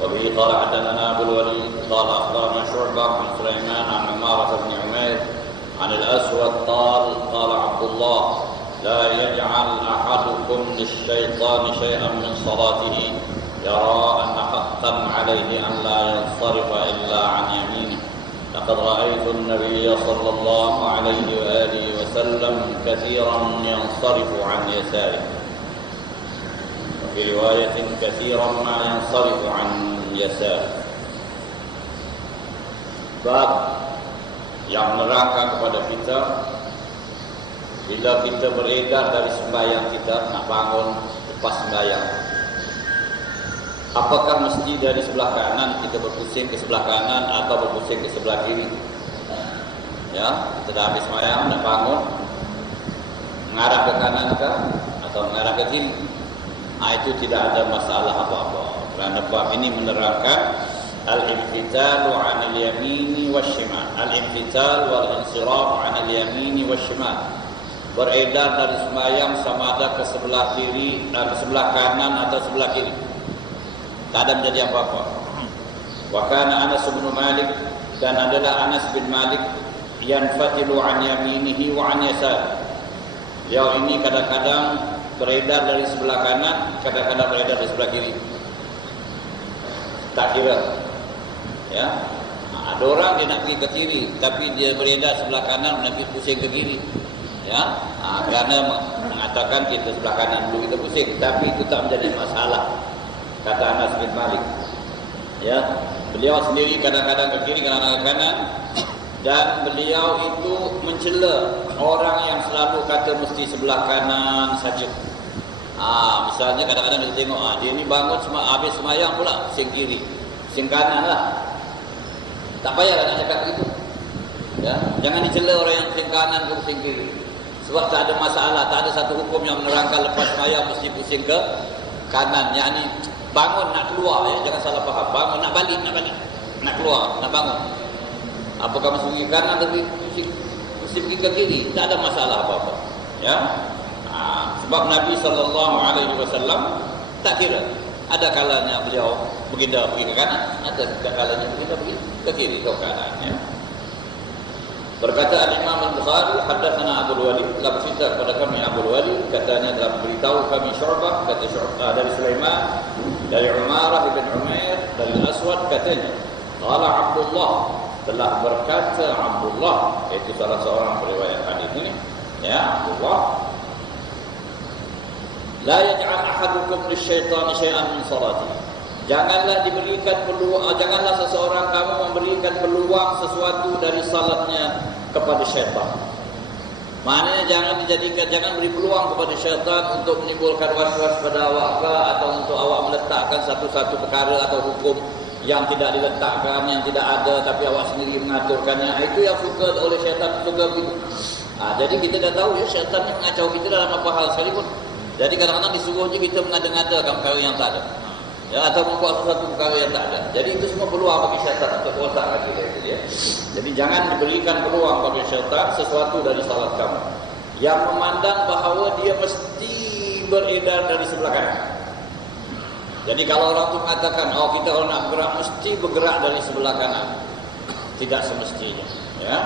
وبه قال حدثنا أبو الوليد قال أخبرنا شعبة عن سليمان عن عمارة بن عمير عن الأسود قال عبد الله لا يجعل أحدكم للشيطان شيئا من صلاته يرى أن حقا عليه أن لا ينصرف إلا عن يمينه. لقد رأيت النبي صلى الله عليه وآله وسلم كثيرا ينصرف عن يساره، وفي رواية كثيرا ما ينصرف عن يساره. bab yang menerangkan kepada kita bila kita beredar dari sembahyang kita nak bangun lepas sembahyang, apakah mesti dari sebelah kanan kita berpusing ke sebelah kanan atau berpusing ke sebelah kiri? Ya, kita dah habis sembahyang nak bangun, mengarah ke kanan ke atau mengarah ke kiri? Itu tidak ada masalah apa-apa. Kerana bab ini menerangkan al-infital 'an al-yamini wasy-shimal. Al-infital wal insiraf 'an al-yamini wasy-shimal. Beredar dari sembahyang sama ada ke sebelah kiri, ke sebelah kanan atau sebelah kiri. Tak ada menjadi apa-apa. Wa kana Anas bin Malik, dan adalah Anas bin Malik yanfatilu 'an yaminihi wa 'an yasar. Beliau ini kadang-kadang beredar dari sebelah kanan, kadang-kadang beredar dari sebelah kiri. Tak kira. Ya. Ada orang dia nak pergi ke kiri, tapi dia beredar sebelah kanan, nak pergi pusing ke kiri. Ya. Kerana mengatakan kita sebelah kanan dulu kita pusing, tapi itu tak menjadi masalah, kata Anas bin Malik. Ya. Beliau sendiri kadang-kadang ke kiri, kadang-kadang ke kanan, dan beliau itu mencela orang yang selalu kata mesti sebelah kanan saja. Misalnya kadang-kadang kita tengok dia ni bangun habis sembahyang pula pusing kiri, pusing kanan lah. Tak payah nak cakap begitu. Ya, jangan dicela orang yang pusing kanan ke pusing kiri. Sebab tak ada masalah, tak ada satu hukum yang menerangkan lepas sembahyang mesti pusing ke kanan. Yakni bangun nak keluar, ya, jangan salah faham. Bangun nak balik, nak keluar, nak bangun. Apakah mesti pergi kanan atau pusing pergi ke kiri? Tak ada masalah apa-apa. Ya. Sebab Nabi SAW tak kira. Ada kalanya beliau berginda pergi ke kanan, ada kalanya berginda pergi ke kiri atau kanan. Ya. Berkata Al-Imam Al-Bukhari, haddatsana Abu Walid, telah bercerita kepada kami Abu Walid, katanya telah beritahu kami Syu'bah, kata Syu'bah dari Sulaiman, dari Umarah bin Umair, dari Al-Aswad, katanya qala Abdullah, telah berkata Abdullah, iaitu salah seorang periwayat hadis ini, ya, Abdullah, la yaj'al ahadukum lisyaitani syai'an min salatihi. Janganlah janganlah seseorang kamu memberikan peluang sesuatu dari salatnya kepada syaitan. Maknanya jangan beri peluang kepada syaitan untuk menimbulkan waswas pada awak atau untuk awak meletakkan satu-satu perkara atau hukum yang tidak diletakkan, yang tidak ada, tapi awak sendiri mengaturkannya. Itu yang suka oleh syaitan, suka begitu. Jadi kita dah tahu ya, syaitan ni mengacau kita dalam apa hal sekalipun. Jadi kadang-kadang disuruh je kita mengada-ngadakan perkara yang tak ada, ya, atau membuat sesuatu perkara yang tak ada. Jadi itu semua peluang bagi syaitan untuk berotak lagi ya. Jadi jangan diberikan peluang bagi syaitan sesuatu dari salat kamu yang memandang bahawa dia mesti beredar dari sebelah kanan. Jadi kalau orang tu mengatakan, kita kalau nak bergerak mesti bergerak dari sebelah kanan, tidak semestinya. Ya.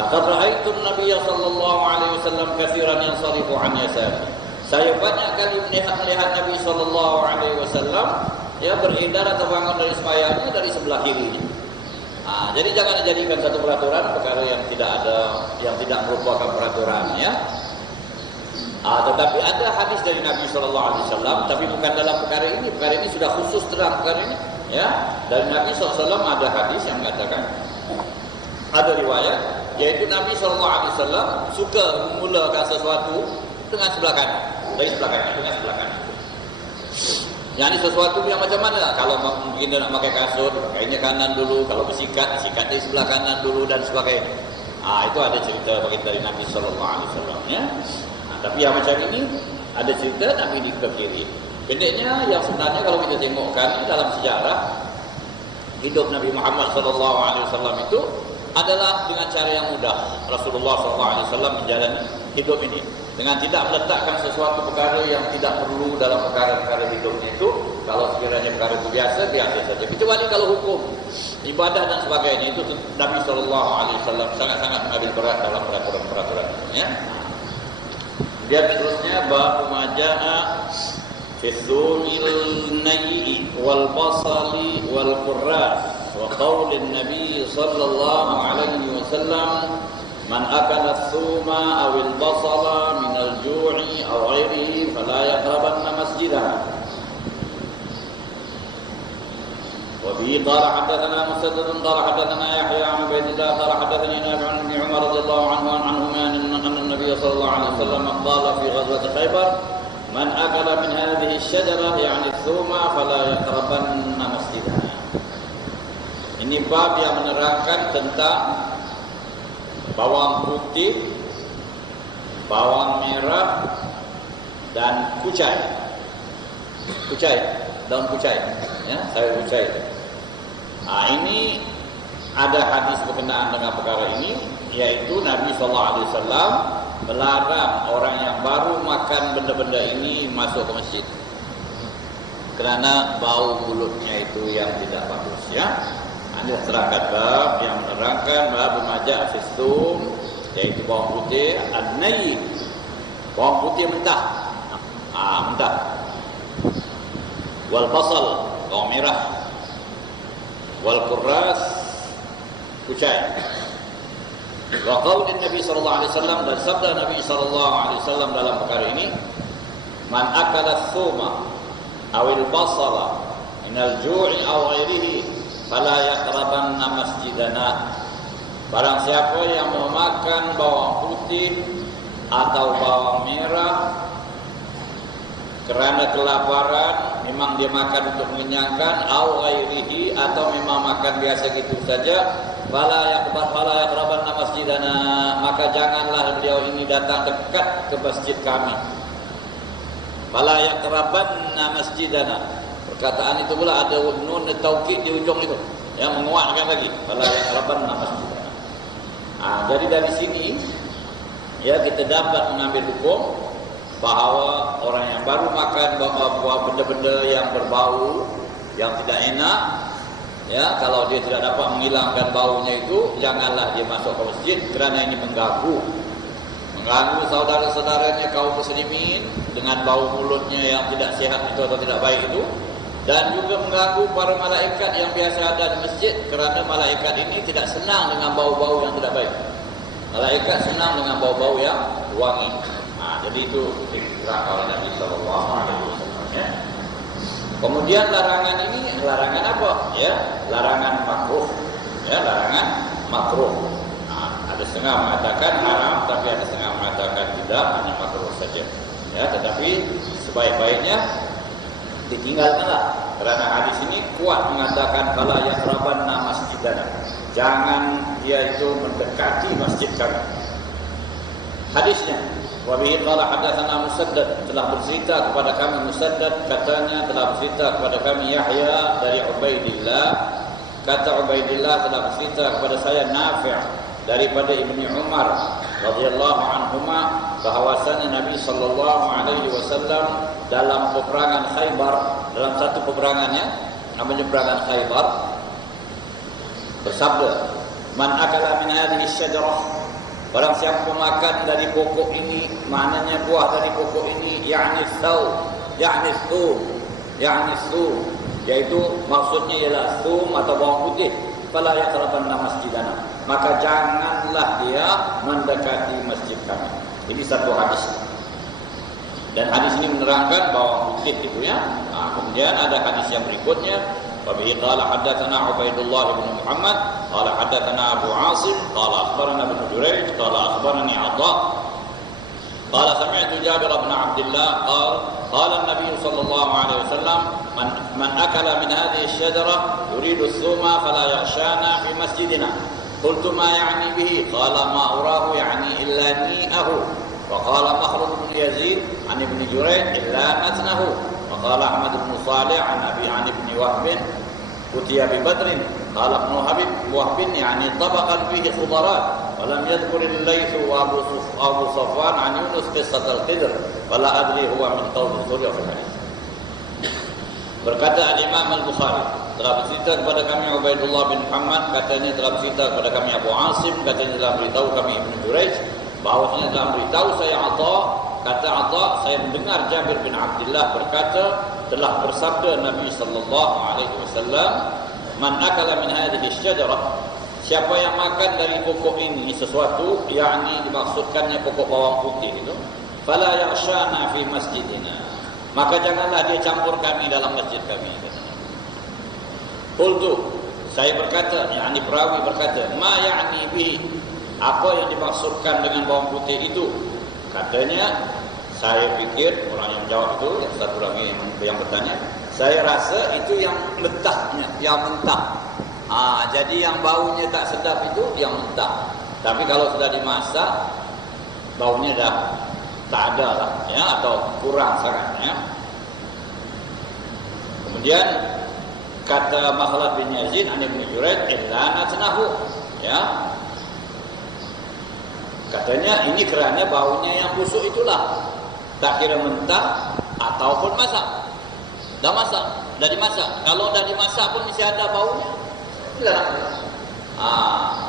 Laqad ra'aitu an-nabiy sallallahu alaihi wasallam katsiran yansarifu an yasari. Saya banyak kali melihat Nabi sallallahu alaihi wasallam ya beredar atau bangun dari sembahyangnya dari sebelah kirinya. Jadi jangan dijadikan satu peraturan perkara yang tidak merupakan peraturan, ya. Tetapi ada hadis dari Nabi sallallahu alaihi wasallam, tapi bukan dalam perkara ini. Perkara ini sudah khusus terang perkara ini, ya. Dari Nabi sallallahu alaihi wasallam ada hadis yang mengatakan, ada riwayat, yaitu Nabi sallallahu alaihi wasallam suka memulakan sesuatu dengan sebelah kanan, dari sebelah kanan, dengan sebelah kanan. Yang ini sesuatu yang macam mana? Kalau mungkin dia nak pakai kasut, pakainya kanan dulu. Kalau bersikat dari sebelah kanan dulu dan sebagainya. Itu ada cerita bagi dari Nabi sallallahu alaihi wasallam, ya. Tapi yang macam ini ada cerita tapi di ke kiri. Pendeknya yang sebenarnya kalau kita tengokkan dalam sejarah hidup Nabi Muhammad sallallahu alaihi wasallam itu adalah dengan cara yang mudah. Rasulullah sallallahu alaihi wasallam menjalani hidup ini dengan tidak meletakkan sesuatu perkara yang tidak perlu dalam perkara-perkara hidupnya itu. Kalau sekiranya perkara itu biasa saja. Kecuali kalau hukum ibadah dan sebagainya, itu Nabi sallallahu alaihi wasallam sangat-sangat mengambil berat dalam peraturan-peraturan, ya. Dia terusnya bab majaa fi dzulil nayyi wal basali wal qurras wa qaulin nabi sallallahu alaihi wasallam man akala ath-thuma aw al-basala min al-ju'i aw ghairihi fala yaqrabanna masjidah. وبه قال حدثنا مسدد قال حدثنا يحيى عن عبيد الله قال حدثني نافع عن ابن عمر رضي الله عنهما أن النبي صلى الله عليه وسلم قال في غزوة خيبر من أكل من هذه الشجرة يعني الثوم فلا يقربن مسجدنا. Ini bab yang menerangkan tentang bawang putih, bawang merah dan kucai. Daun kucai, ya, sayur kucai. Ini ada hadis berkenaan dengan perkara ini, yaitu Nabi SAW melarang orang yang baru makan benda-benda ini masuk ke masjid kerana bau mulutnya itu yang tidak bagus, ya. Ada terangkat bab yang menerangkan bab majah fistum, yaitu bawang putih, an-nay, bawang putih mentah, mentah. Wal basal, bawang merah. Wal kurras, kucai. Wa qaulin Nabi sallallahu alaihi wasallam, dan sabda Nabi sallallahu alaihi wasallam dalam perkara ini, man akala thuma awil basala minal ju'i aw ghairihi fala yaqrabanna masjidana. Barang siapa yang memakan bawang putih atau bawang merah kerana kelaparan, memang dia makan untuk mengenyangkan, au ghairihi, atau memang makan biasa gitu saja, fala yaqrabanna masjidana, maka janganlah beliau ini datang dekat ke masjid kami. Fala yaqrabanna masjidana. Perkataan itu pula ada nun taukid di ujung itu, yang menguatkan lagi, fala yaqrabanna masjidana. Jadi dari sini ya kita dapat mengambil hukum bahawa orang yang baru makan benda-benda yang berbau, yang tidak enak, ya, kalau dia tidak dapat menghilangkan baunya itu, janganlah dia masuk ke masjid kerana ini mengganggu saudara-saudaranya kaum muslimin dengan bau mulutnya yang tidak sihat itu atau tidak baik itu, dan juga mengganggu para malaikat yang biasa ada di masjid kerana malaikat ini tidak senang dengan bau-bau yang tidak baik. Malaikat senang dengan bau-bau yang wangi. Jadi itu diterangkan oleh Nabi sallallahu alaihi wasallam, ya. Kemudian larangan ini larangan apa? Ya, larangan makruh. Ya, larangan makruh. Ada setengah mengatakan haram, tapi ada setengah mengatakan tidak, hanya makruh saja. Ya, tetapi sebaik-baiknya ditinggalkanlah. Kerana hadis ini kuat mengatakan fala yaqrabanna masjidana. Jangan dia itu mendekati masjid kami. Hadisnya Wabihi qala hadatsana Musaddad, telah bercerita kepada kami Musaddad, katanya telah bercerita kepada kami Yahya dari Ubaidillah, kata Ubaidillah telah bercerita kepada saya Nafi' daripada Ibnu Umar radhiyallahu anhuma bahwasanya Nabi sallallahu alaihi wasallam dalam peperangan Khaybar, dalam satu peperangannya namanya peperangan Khaybar, bersabda, man akala min hadhihi syajarah, barang siapa makan dari pokok ini, maknanya buah dari pokok ini, yaitu maksudnya ialah thum atau bawang putih, fala yaqrabanna masjidana, maka janganlah dia mendekati masjid kami. Ini satu hadis. Dan hadis ini menerangkan bawang putih itu, ya. Kemudian ada hadis yang berikutnya. وبه قال حدثنا عبيد الله بن محمد قال حدثنا أبو عاصم قال أخبرنا ابن جريج قال أخبرني عطاء قال سمعت جابر بن عبد الله قال النبي صلى الله عليه وسلم من أكل من هذه الشجرة يريد الثوم فلا يغشانا في مسجدنا. قلت ما يعني به؟ قال ما أراه يعني إلا نيئه. وقال مخلد بن يزيد عن ابن جريج إلا متنه. وقال أحمد بن صالح عن ابن وهب أتي ببدر. قال ابن وهب يعني طبقا فيه خضرات. ولم يذكر الليث وأبو صفوان عن يونس قصة الخضر فلا أدري هو من قول الزهري في الحديث. Berkata Al-Imam Al-Bukhari, telah bercerita kepada kami Ubaidullah bin Muhammad, katanya telah bercerita kepada kami Abu Asim, katanya telah beritahu kami Ibn Jurayj, bahwasanya telah beritahu saya Atha, kata Atha, saya mendengar Jabir bin Abdullah berkata, telah bersabda Nabi sallallahu alaihi wasallam, man akala min hadhihi asy-syajarah, siapa yang makan dari pokok ini sesuatu, yakni dimaksudkannya pokok bawang putih itu, fala yaghshana fi masjidina, maka janganlah dia campur kami dalam masjid kami. Qultu, saya berkata, yakni perawi berkata, ma ya'ni bihi, apa yang dimaksudkan dengan bawang putih itu? Katanya, saya pikir, orang yang jawab itu, yang satu lagi yang bertanya, saya rasa itu yang mentahnya, yang mentah. Jadi yang baunya tak sedap itu yang mentah. Tapi kalau sudah dimasak, baunya dah tak ada lah, ya, atau kurang sangat, ya. Kemudian kata Makhlad bin Yazid an Ibnu Jurayd, illa natnahu, ya. Katanya ini kerana baunya yang busuk itulah. Tak kira mentah ataupun masak. Dah masak, dah dimasak. Kalau dah dimasak pun mesti ada baunya.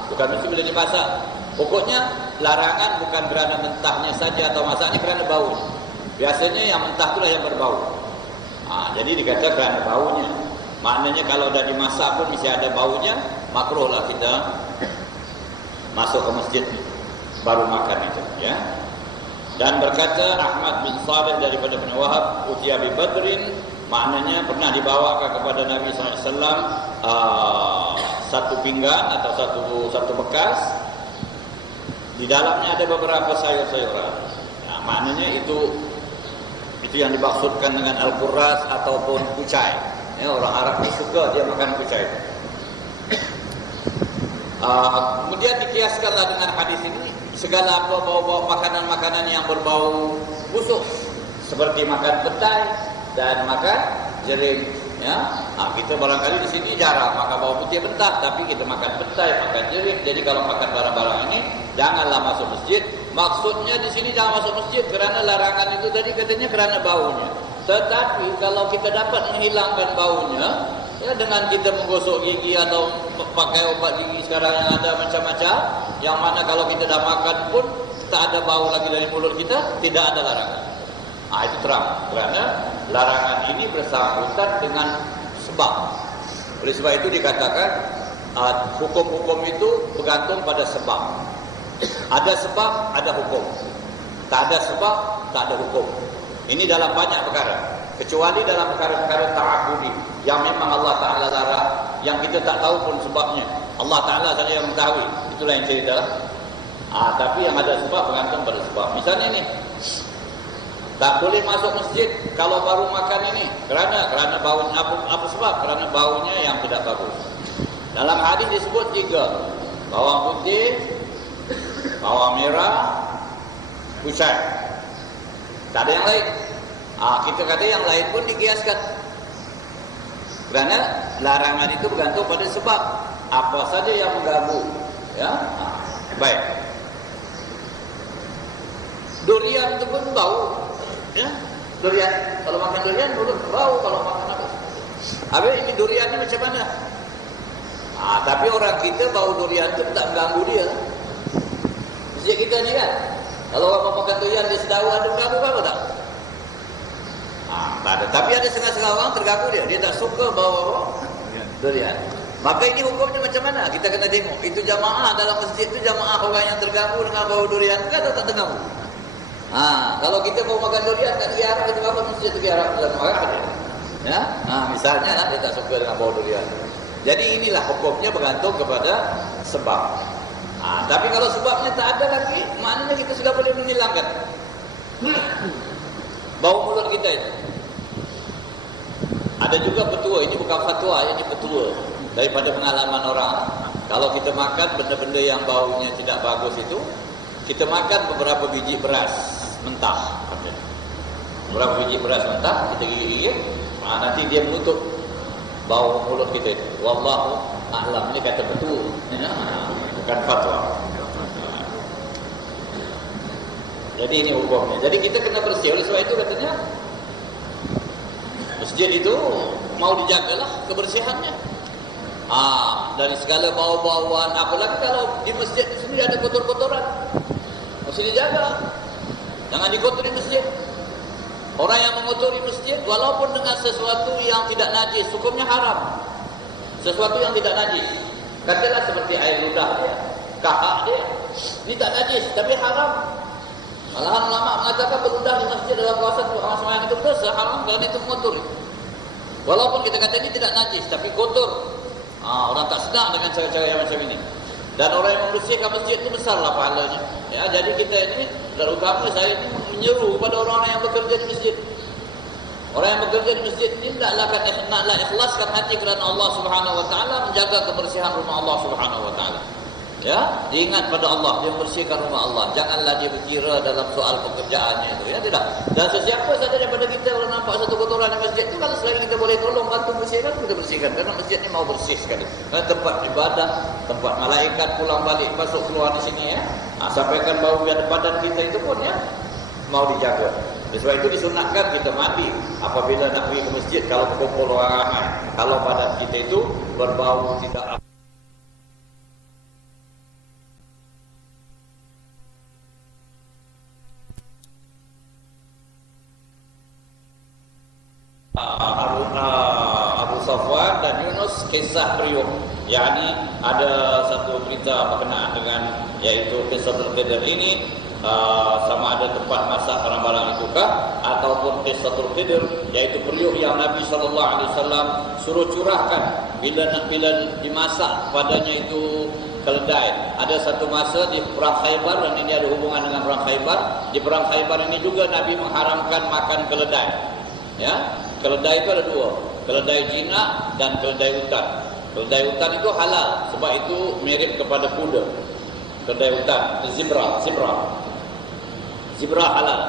Bukan mesti bila dimasak. Pokoknya larangan bukan kerana mentahnya saja atau masaknya, kerana bau. Biasanya yang mentah itulah yang berbau. Jadi dikata kerana baunya. Maknanya kalau dah dimasak pun mesti ada baunya, makruhlah kita masuk ke masjid baru makan itu, ya. Dan berkata Ahmad bin Salih daripada Ibn Wahab, utiya bi Badrin, maknanya pernah dibawakan kepada Nabi SAW satu pinggan atau satu bekas, di dalamnya ada beberapa sayur-sayuran. Maknanya itu yang dimaksudkan dengan al-qurras ataupun kucai. Ya, orang Arab ni suka dia makan kucai. Kemudian dikiaskanlah dengan hadis ini segala apa bau-bau makanan-makanan yang berbau busuk, seperti makan petai dan makan jering, ya. Kita barangkali di sini jarang makan bawang putih mentah, tapi kita makan petai, makan jering. Jadi kalau makan barang-barang ini janganlah masuk masjid. Maksudnya di sini jangan masuk masjid kerana larangan itu tadi katanya kerana baunya. Tetapi kalau kita dapat menghilangkan baunya, ya, dengan kita menggosok gigi atau pakai obat gigi sekarang yang ada macam-macam, yang mana kalau kita dah makan pun tak ada bau lagi dari mulut kita, tidak ada larangan. Itu terang, kerana larangan ini bersangkutan dengan sebab. Oleh sebab itu dikatakan hukum-hukum itu bergantung pada sebab. Ada sebab, ada hukum. Tak ada sebab, tak ada hukum. Ini dalam banyak perkara, kecuali dalam perkara-perkara ta'abudi yang memang Allah Ta'ala larang, yang kita tak tahu pun sebabnya. Allah Ta'ala saja yang mengetahui. Itulah yang cerita. Tapi yang ada sebab bergantung pada sebab. Misalnya ni, tak boleh masuk masjid kalau baru makan ini. Kerana baunya, apa sebab? Kerana baunya yang tidak bagus. Dalam hadis disebut 3. Bawang putih, bawang merah, kucai. Tak ada yang lain. Kita kata yang lain pun dikiaskan. Kerana larangan itu bergantung pada sebab. Apa saja yang mengganggu. Ya? Baik. Durian itu pun bau. Ya? Durian. Kalau makan durian, mulut bau. Kalau makan apa? Habis ini durian ini macam mana? Tapi orang kita bau durian itu tak mengganggu dia. Masjid kita ni kan, kalau orang makan durian dia sedau, ada mengganggu apa tak? Tak ada. Tapi ada setengah-setengah orang terganggu dia tak suka bau durian. Maka ini hukumnya macam mana? Kita kena tengok. Itu jamaah dalam masjid itu, jamaah orang yang terganggu dengan bau durian ke atau tak terganggu? Kalau kita mau makan durian kat tepi Arab, kita masuk masjid tepi Arab dalam marah dia. Ya? Misalnya lah, dia tak suka dengan bau durian. Jadi inilah hukumnya bergantung kepada sebab. Tapi kalau sebabnya tak ada lagi, maknanya kita sudah boleh menghilangkan bau mulut kita itu. Ada juga petua, ini bukan fatwa, ini petua daripada pengalaman orang. Kalau kita makan benda-benda yang baunya tidak bagus itu, kita makan beberapa biji beras mentah. Beberapa biji beras mentah, kita gigit-gigit, nanti dia menutup bau mulut kita itu. Wallahu a'lam, ini kata petua, bukan fatwa. Jadi ini hukumnya. Jadi kita kena bersih. Oleh sebab itu katanya masjid itu mau dijagalah kebersihannya. Dari segala bau-bauan. Apalagi kalau di masjid itu sendiri ada kotor-kotoran, mesti dijaga. Jangan dikotori masjid. Orang yang mengotori masjid walaupun dengan sesuatu yang tidak najis, hukumnya haram. Sesuatu yang tidak najis, katalah seperti air ludah dia, kahak dia, ini tak najis tapi haram. Malahan ulama mengatakan berludah di masjid dalam kawasan orang sembahyang itu dosa, haram kerana itu mengotori. Walaupun kita kata ini tidak najis tapi kotor, Orang tak sedar dengan cara-cara yang macam ini. Dan orang yang membersihkan masjid itu besarlah pahalanya. Ya, jadi kita ini, terutama saya ini menyeru kepada orang-orang yang bekerja di masjid. Orang yang bekerja di masjid ini naklah ikhlaskan hati kerana Allah Subhanahu Wa Taala, menjaga kebersihan rumah Allah Subhanahu Wa Taala. Ya, diingat pada Allah, dia membersihkan rumah Allah. Janganlah dia berkira dalam soal pekerjaannya itu, ya tidak. Dan sesiapa saja daripada kita kalau nampak satu kotoran di masjid itu, kalau selagi kita boleh tolong bantu bersihkan, kita bersihkan. Karena masjid ini mau bersih sekali. Karena tempat ibadah, tempat malaikat pulang balik masuk keluar di sini, ya. Sampaikan bau yang badan kita itu pun, ya, mau dijaga. Sebab itu disunatkan kita mandi apabila nak pergi ke masjid kalau berkumpul orang ramai. Kalau badan kita itu berbau tidak Abu Safwan dan Yunus kisah periuk, yakni ada satu berita berkenaan dengan yaitu kisah Al-Qadr ini, sama ada tempat masak barang-barang itu kah, ataupun kisah Al-Qadr yaitu periuk yang Nabi SAW suruh curahkan bila dimasak padanya itu keledai. Ada satu masa di perang Khaybar, dan ini ada hubungan dengan perang Khaybar. Di perang Khaybar ini juga Nabi mengharamkan makan keledai. Ya, keledai itu ada dua, keledai jinak dan keledai hutan. Keledai hutan itu halal sebab itu mirip kepada kuda. Keledai hutan, zebra halal.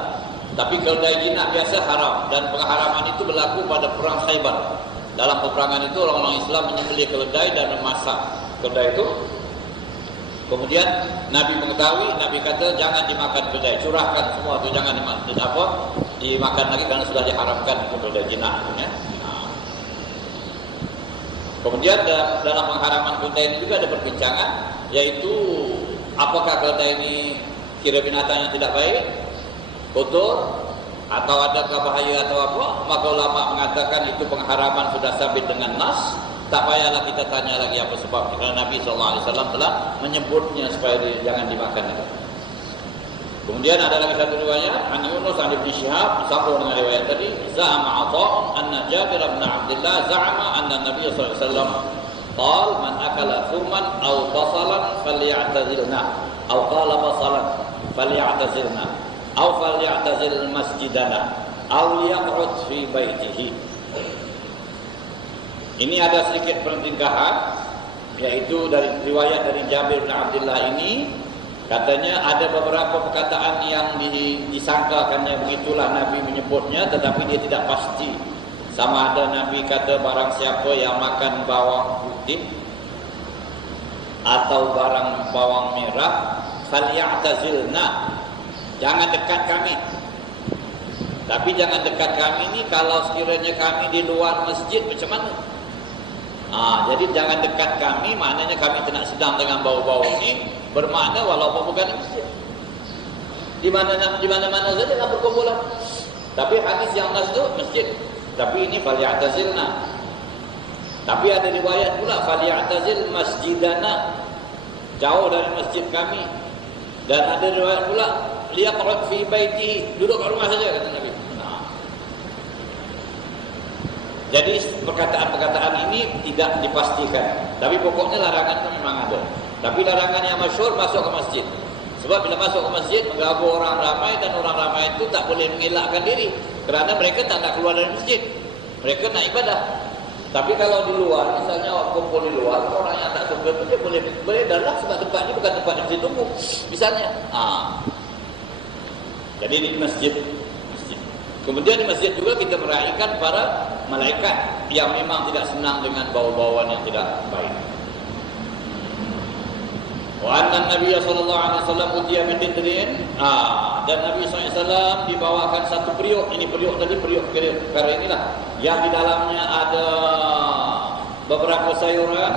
Tapi keledai jinak biasa haram, dan pengharaman itu berlaku pada perang Khaybar. Dalam peperangan itu orang-orang Islam menyembelih keledai dan memasak keledai itu. Kemudian Nabi mengetahui, Nabi kata jangan dimakan keledai, curahkan semua itu, jangan dimakan lagi karena sudah diharamkan untuk keledai jinak. Ya. Kemudian dalam pengharaman keledai ini juga ada perbincangan, yaitu apakah keledai ini kira binatang yang tidak baik, kotor, atau adakah bahaya atau apa. Maka ulama mengatakan itu pengharaman sudah sabit dengan nas. Tak payahlah kita tanya lagi apa sebab, kerana Nabi SAW telah menyebutnya supaya jangan dimakan itu. Kemudian ada lagi satu riwayat, An Yunus an Ibn Shihab, sambung dengan riwayat tadi, Za'ama Atha' anna Jabir bin Abdullah za'ama anna Nabi SAW qala man akala thumman aw basalan faly'tazilna aw qala basalan faly'tazilna aw faly'tazil masjidana aw liyaq'ud fi baitihi. Ini ada sedikit pertingkahan, yaitu dari riwayat dari Jabir bin Abdullah ini, katanya ada beberapa perkataan yang disangkakannya begitulah Nabi menyebutnya, tetapi dia tidak pasti. Sama ada Nabi kata barang siapa yang makan bawang putih atau barang bawang merah, faly'tazilna, jangan dekat kami. Tapi jangan dekat kami ni kalau sekiranya kami di luar masjid macam mana? Jadi jangan dekat kami, maknanya kami tidak sedang dengan bau-bau ini, bermakna walaupun bukan masjid. Di mana-mana saja nak berkumpulan. Tapi hadis yang nas itu masjid. Tapi ini faly'tazilna. Tapi ada riwayat pula faly'tazil masjidana, jauh dari masjid kami. Dan ada riwayat pula liyaq'ud fi baiti, duduk kat rumah saja kata Nabi. Jadi perkataan-perkataan ini tidak dipastikan. Tapi pokoknya larangan itu memang ada. Tapi larangan yang masyhur masuk ke masjid. Sebab bila masuk ke masjid mengganggu orang ramai, dan orang ramai itu tak boleh mengelakkan diri kerana mereka tak nak keluar dari masjid. Mereka nak ibadah. Tapi kalau di luar, misalnya orang kumpul di luar, orang yang tak suka itu dia boleh dalam, sebab tempat ini bukan tempat yang mesti tunggu. Misalnya, jadi di masjid. Kemudian di masjid juga kita meraihkan para malaikat yang memang tidak senang dengan bau-bauan yang tidak baik. Wa anna Nabi sallallahu alaihi wasallam utiya min ditrin, dan Nabi SAW dibawakan satu periuk. Ini periuk tadi, periuk perkara inilah yang di dalamnya ada beberapa sayuran.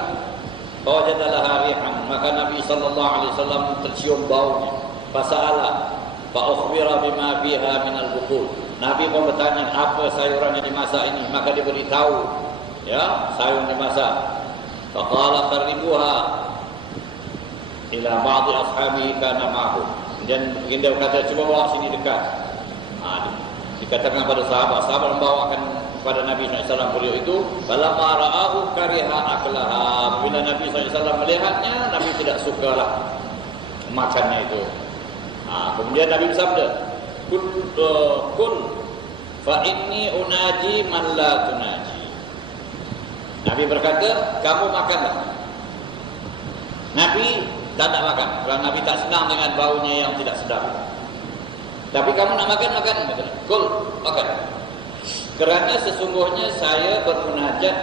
Fawajadalah rihan, maka Nabi sallallahu alaihi wasallam tercium baunya. Fasa'ala fa ukhbira bima fiha min al-buqul. Nabi pun bertanya apa sayuran yang dimasak ini, maka dia beritahu, ya, sayur yang dimasak. Faqala qarribuha ila ba'd ashabi kana ma'hu. Dan baginda berkata, cuba bawa sini dekat. Dikatakan pada sahabat membawakan kepada Nabi SAW beliau itu, falamma ra'ahu kariha aklaha. Bila Nabi SAW melihatnya, Nabi tidak sukalah makannya itu. Kemudian Nabi bersabda, kun fa inni unaji man la tunaji. Nabi berkata, kamu makanlah. Nabi tak nak makan, kerana Nabi tak senang dengan baunya yang tidak sedap. Tapi kamu nak makan, kul, makan. Kerana sesungguhnya saya bermunajat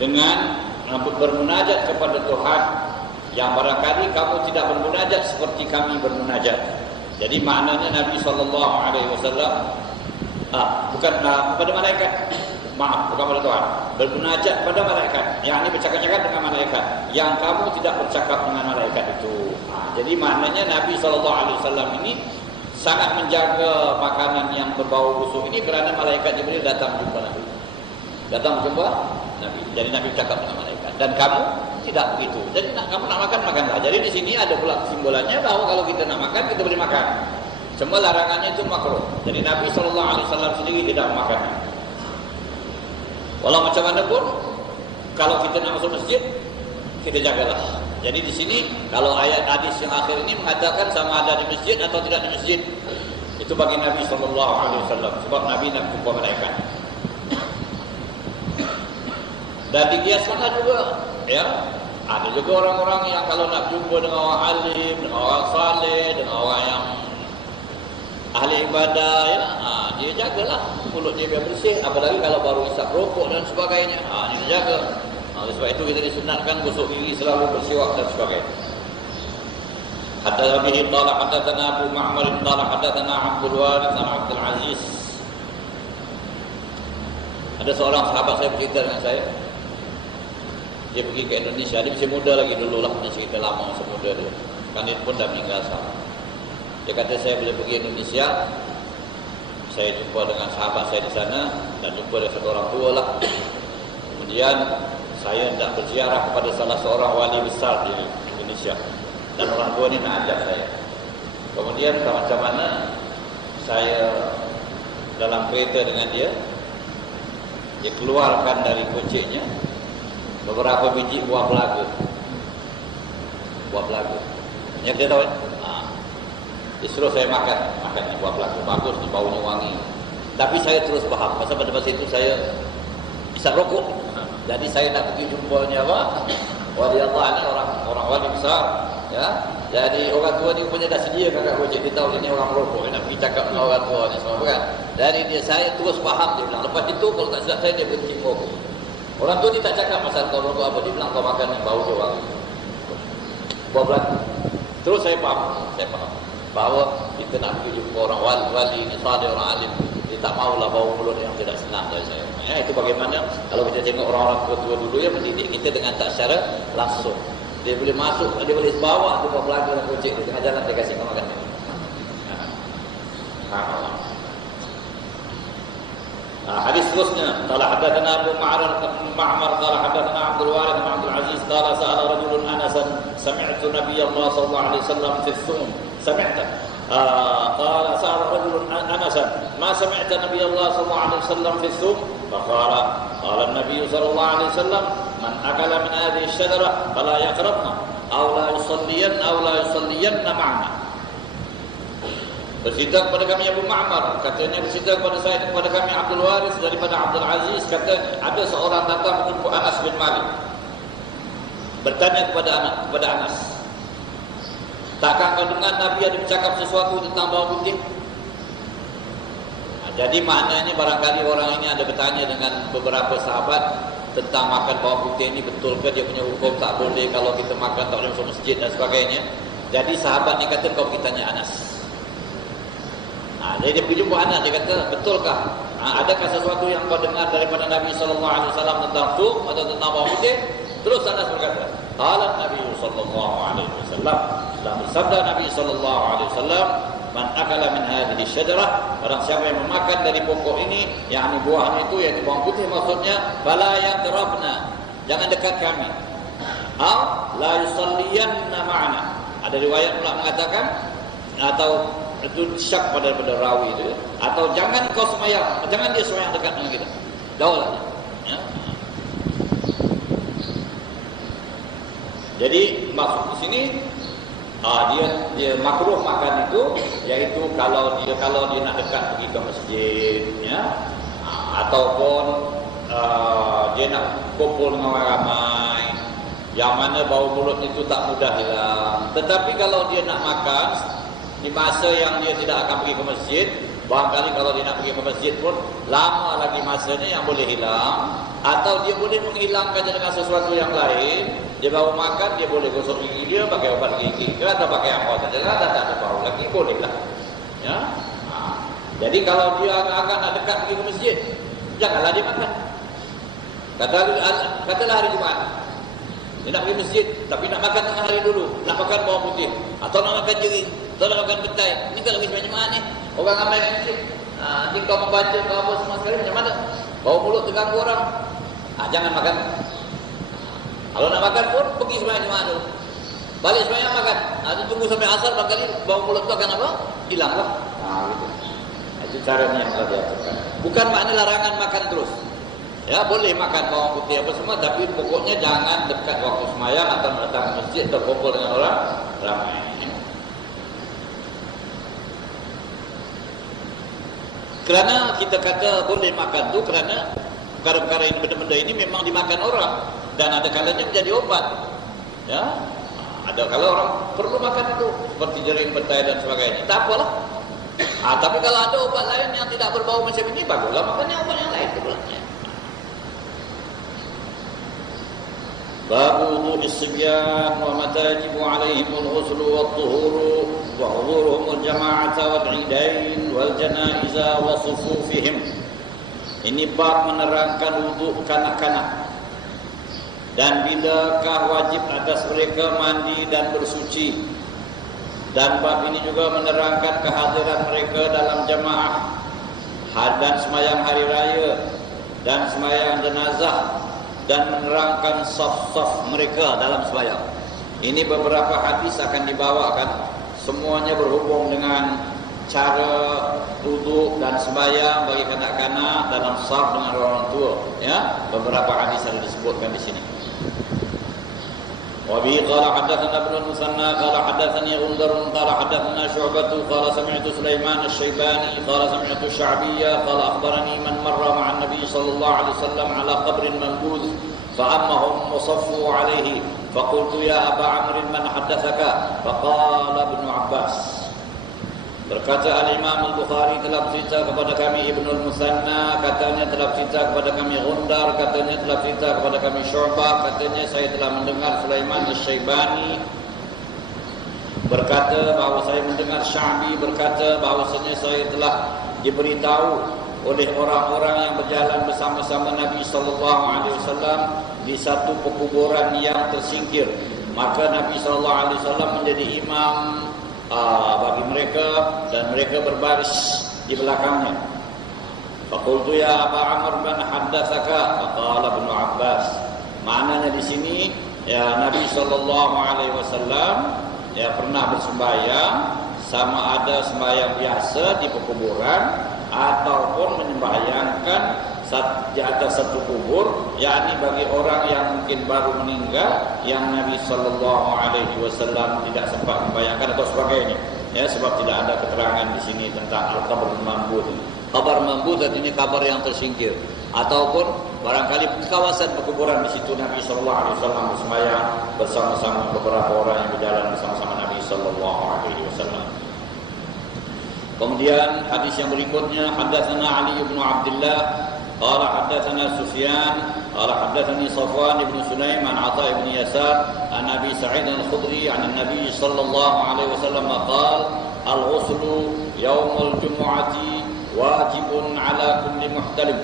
dengan bermunajat kepada Tuhan yang barangkali kamu tidak bermunajat seperti kami bermunajat. Jadi maknanya Nabi SAW bukan kepada malaikat, maaf, bukan pada Tuhan, bermunajat pada malaikat, yang ini bercakap-cakap dengan malaikat, yang kamu tidak bercakap dengan malaikat itu. Jadi maknanya Nabi SAW ini sangat menjaga makanan yang berbau busuk ini, kerana malaikat Jibril datang jumpa Nabi. Datang jumpa Nabi. Jadi Nabi bercakap dengan malaikat. Dan kamu tidak begitu. Jadi kamu nak makan, makanlah. Jadi di sini ada pula kesimpulannya bahawa kalau kita nak makan, kita boleh makan. Cuma larangannya itu makruh. Jadi Nabi SAW sendiri tidak memakannya. Walau macam mana pun, kalau kita nak masuk masjid, kita jagalah. Jadi di sini kalau ayat hadis yang akhir ini mengatakan sama ada di masjid atau tidak di masjid, itu bagi Nabi SAW, sebab Nabi nak jumpa malaikat. Dan dikiaskan juga, ya, ada juga orang-orang yang kalau nak jumpa dengan orang alim, dengan orang saleh, dengan orang yang ahli ibadah, ya, dia jagalah mulut dia biar bersih. Apalagi kalau baru isap rokok dan sebagainya, dia jaga. Oleh sebab itu kita disunatkan gosok gigi selalu, bersiwak dan sebagainya. Haddatsana bihi qala haddatsana Abu Ma'mar qala haddatsana Abdul Warith an Abdul Aziz. Ada seorang sahabat saya bercerita dengan saya. Dia pergi ke Indonesia, dia masih muda lagi dulu lah, punya cerita lama masa muda dia. Kan dia pun dah meninggal sekarang. Dia kata saya boleh pergi Indonesia, saya jumpa dengan sahabat saya di sana dan jumpa dengan satu orang tua lah. Kemudian saya hendak berziarah kepada salah seorang wali besar di Indonesia, dan orang tua ni nak ajak saya. Kemudian macam mana saya dalam kereta dengan dia, dia keluarkan dari koceknya beberapa biji buah belaga. Buah belaga. Yang dia tahu, dia suruh saya makan ni buah belaga. Bagus ni, baunya wangi. Tapi saya terus faham, pasal pada masa itu saya isap rokok. Jadi saya nak pergi jumpa ni apa? Wali Allah ni orang wali besar, ya. Jadi orang tua ni punya dah sedia kakak gojek, dia tahu dia ni orang merokok, nak pergi cakap dengan orang tua ni semua kan. Jadi saya terus faham, dia bilang. Lepas itu kalau tak silap saya, dia berhenti merokok. Orang tua ni tak cakap masalah kau merokok apa, dia bilang kau makan ni bau dia wangi. Buah belaga. Terus saya faham bahawa kita nak pergi jumpa orang wali ni, salih, orang alim. Dia tak maulah bau mulut yang tidak senang dari saya. Ya, itu bagaimana kalau kita tengok orang-orang tua-tua dulu yang mendidik kita dengan tak secara langsung. Dia boleh masuk, dia boleh bawa buah belaga dan gojek di tengah jalan, dia kasih kau makan. Hadis seterusnya, qala hadatsana Abu Ma'mar qala hadatsana Abdul Warith bin Abdul Aziz qala sa'ala rajulun Anasan sami'tu Nabiy Allah sallallahu alaihi wasallam fi thum. Sami'ta qala sa'ala rajulun Anasan ma sami'ta Nabiy Allah sallallahu alaihi wasallam fi thum. فقال النبي صلى الله عليه وسلم من أكل من هذه الشجرة فلا يقربنا أو لا يصلين معنا. Bercerita kepada kami Abu Ma'mar, katanya bercerita kepada saya, kepada kami Abdul Warith daripada Abdul Aziz, kata ada seorang datang menjumpa Anas bin Malik, bertanya kepada Anas, takkan kau dengar Nabi ada bercakap sesuatu tentang bawang putih? Jadi maknanya barangkali orang ini ada bertanya dengan beberapa sahabat tentang makan bawang putih ini, betul ke dia punya hukum tak boleh, kalau kita makan tak boleh masuk masjid dan sebagainya. Jadi sahabat ni kata kau pergi tanya Anas. Jadi dia pergi jumpa Anas, dia kata betulkah adakah sesuatu yang kau dengar daripada Nabi SAW tentang sum atau tentang bawang putih? Terus Anas berkata, qala Nabi SAW, telah bersabda Nabi SAW, man akala min hadhihi syajarah, barang siapa yang memakan dari pokok ini, yakni buahnya itu, yaitu bawang putih maksudnya, fala yaqrabna, jangan dekat kami, la yusalliyanna ma'ana. Ada riwayat pula mengatakan, atau itu syak pada rawi itu, atau jangan kau sembahyang, jangan dia sembahyang dekat dengan kita. Jauhlah. Ya. Jadi maksud di sini dia makruh makan itu, yaitu kalau dia nak dekat pergi ke masjid, ya, ataupun dia nak kumpul dengan orang ramai, yang mana bau mulut itu tak mudah hilang. Tetapi kalau dia nak makan di masa yang dia tidak akan pergi ke masjid, barangkali kalau dia nak pergi ke masjid pun lama lagi masanya yang boleh hilang, atau dia boleh menghilangkannya dengan sesuatu yang lain. Dia baru makan, dia boleh gosok gigi dia pakai obat gigi ke, atau pakai apa saja, tak ada bau lagi, bolehlah. Ya. Jadi kalau dia akan nak dekat pergi ke masjid, janganlah dia makan. Katalah hari Jumaat, dia nak pergi masjid, tapi nak makan tengah hari dulu, nak makan bawang putih, atau nak makan jering, atau nak makan petai. Ini kan lagi sebanyak Jumaat ni, orang ramai kat masjid. Nanti kau membaca kau apa semua sekali macam mana? Bau mulut terganggu orang. Jangan makan. Kalau nak makan pun pergi sembahyang Jumaat dulu. Balik sembahyang makan. Tunggu sampai asar, barangkali bau mulut tu akan apa? Hilanglah. Gitu. Itu caranya yang telah diaturkan. Bukan makna larangan makan terus. Ya, boleh makan bawang putih apa semua, tapi pokoknya jangan dekat waktu sembahyang atau datang ke masjid atau kumpul dengan orang ramai. Kerana kita kata boleh makan tu kerana perkara-perkara ini, benda-benda ini memang dimakan orang, dan ada kalanya menjadi obat. Ya, ada kalau orang perlu makan itu seperti jering, petai dan sebagainya. Tak apalah. Tapi kalau ada obat lain yang tidak berbau macam ini, baguslah makannya obat yang lain tu. Bab wudu' as-sibyan wa mata yajibu 'alaihim al-ghusl wa at-tuhur wa huduruhum al-jama'ata wal 'idain wal janaiza wa sufufihim. Ini bab menerangkan wuduk kanak-kanak dan bilakah wajib atas mereka mandi dan bersuci. Dan bab ini juga menerangkan kehadiran mereka dalam jamaah dan sembahyang hari raya dan sembahyang jenazah, dan menerangkan saf-saf mereka dalam sembahyang. Ini beberapa hadis akan dibawakan, semuanya berhubung dengan cara duduk dan sembahyang bagi kanak-kanak dalam saf dengan orang tua. Ya, beberapa hadis ada disebutkan di sini. Wa bi qala hadatsana ibn al-Musanna qala hadatsani Undar qala hadatsana Syu'bah qala sami'tu Sulaiman asy-Syaibani qala sami'tu Sya'biyya qala akhbarani man marra ma'an nabiy sallallahu alaihi wasallam ala qabrin manbudh fa'ammahum wasaffu alaihi faqultu ya Aba Amr man haddatsaka faqala Ibn Abbas. Berkata Al-Imam Al-Bukhari telah bercerita kepada kami Ibn Al-Musanna, katanya telah bercerita kepada kami Undar, katanya telah bercerita kepada kami Syu'bah, katanya saya telah mendengar Sulaiman Asy-Syaibani berkata bahawa saya mendengar Sya'bi berkata bahawasanya saya telah diberitahu oleh orang-orang yang berjalan bersama-sama Nabi sallallahu alaihi wasallam di satu perkuburan yang tersingkir. Maka Nabi sallallahu alaihi wasallam menjadi imam bagi mereka dan mereka berbaris di belakangnya. Faqultu ya Aba Amr man haddatsaka faqala Ibn Abbas. Maknanya di sini ya Nabi sallallahu alaihi wasallam ya pernah bersembahyang, sama ada sembahyang biasa di perkuburan ataupun menyembahyangkan di atas satu kubur, yakni bagi orang yang mungkin baru meninggal yang Nabi sallallahu alaihi wasallam tidak sempat membayangkan atau sebagainya. Ya, sebab tidak ada keterangan di sini tentang al-qabr mambud. Kabar mambud artinya kabar yang tersingkir, ataupun barangkali kawasan perkuburan di situ Nabi sallallahu alaihi wasallam bersembahyang bersama-sama beberapa orang yang berjalan bersama-sama Nabi sallallahu alaihi wasallam. Kemudian hadis yang berikutnya, hadatsana Ali bin Abdullah qala hadatsana Sufyan qala hadatsani Safwan bin Sulaim an Atha bin Yasar an Abi Sa'id al-Khudri an Nabi sallallahu alaihi wasallam qala al-ghuslu yawm al-jum'ati wajibun ala kulli muhtalim.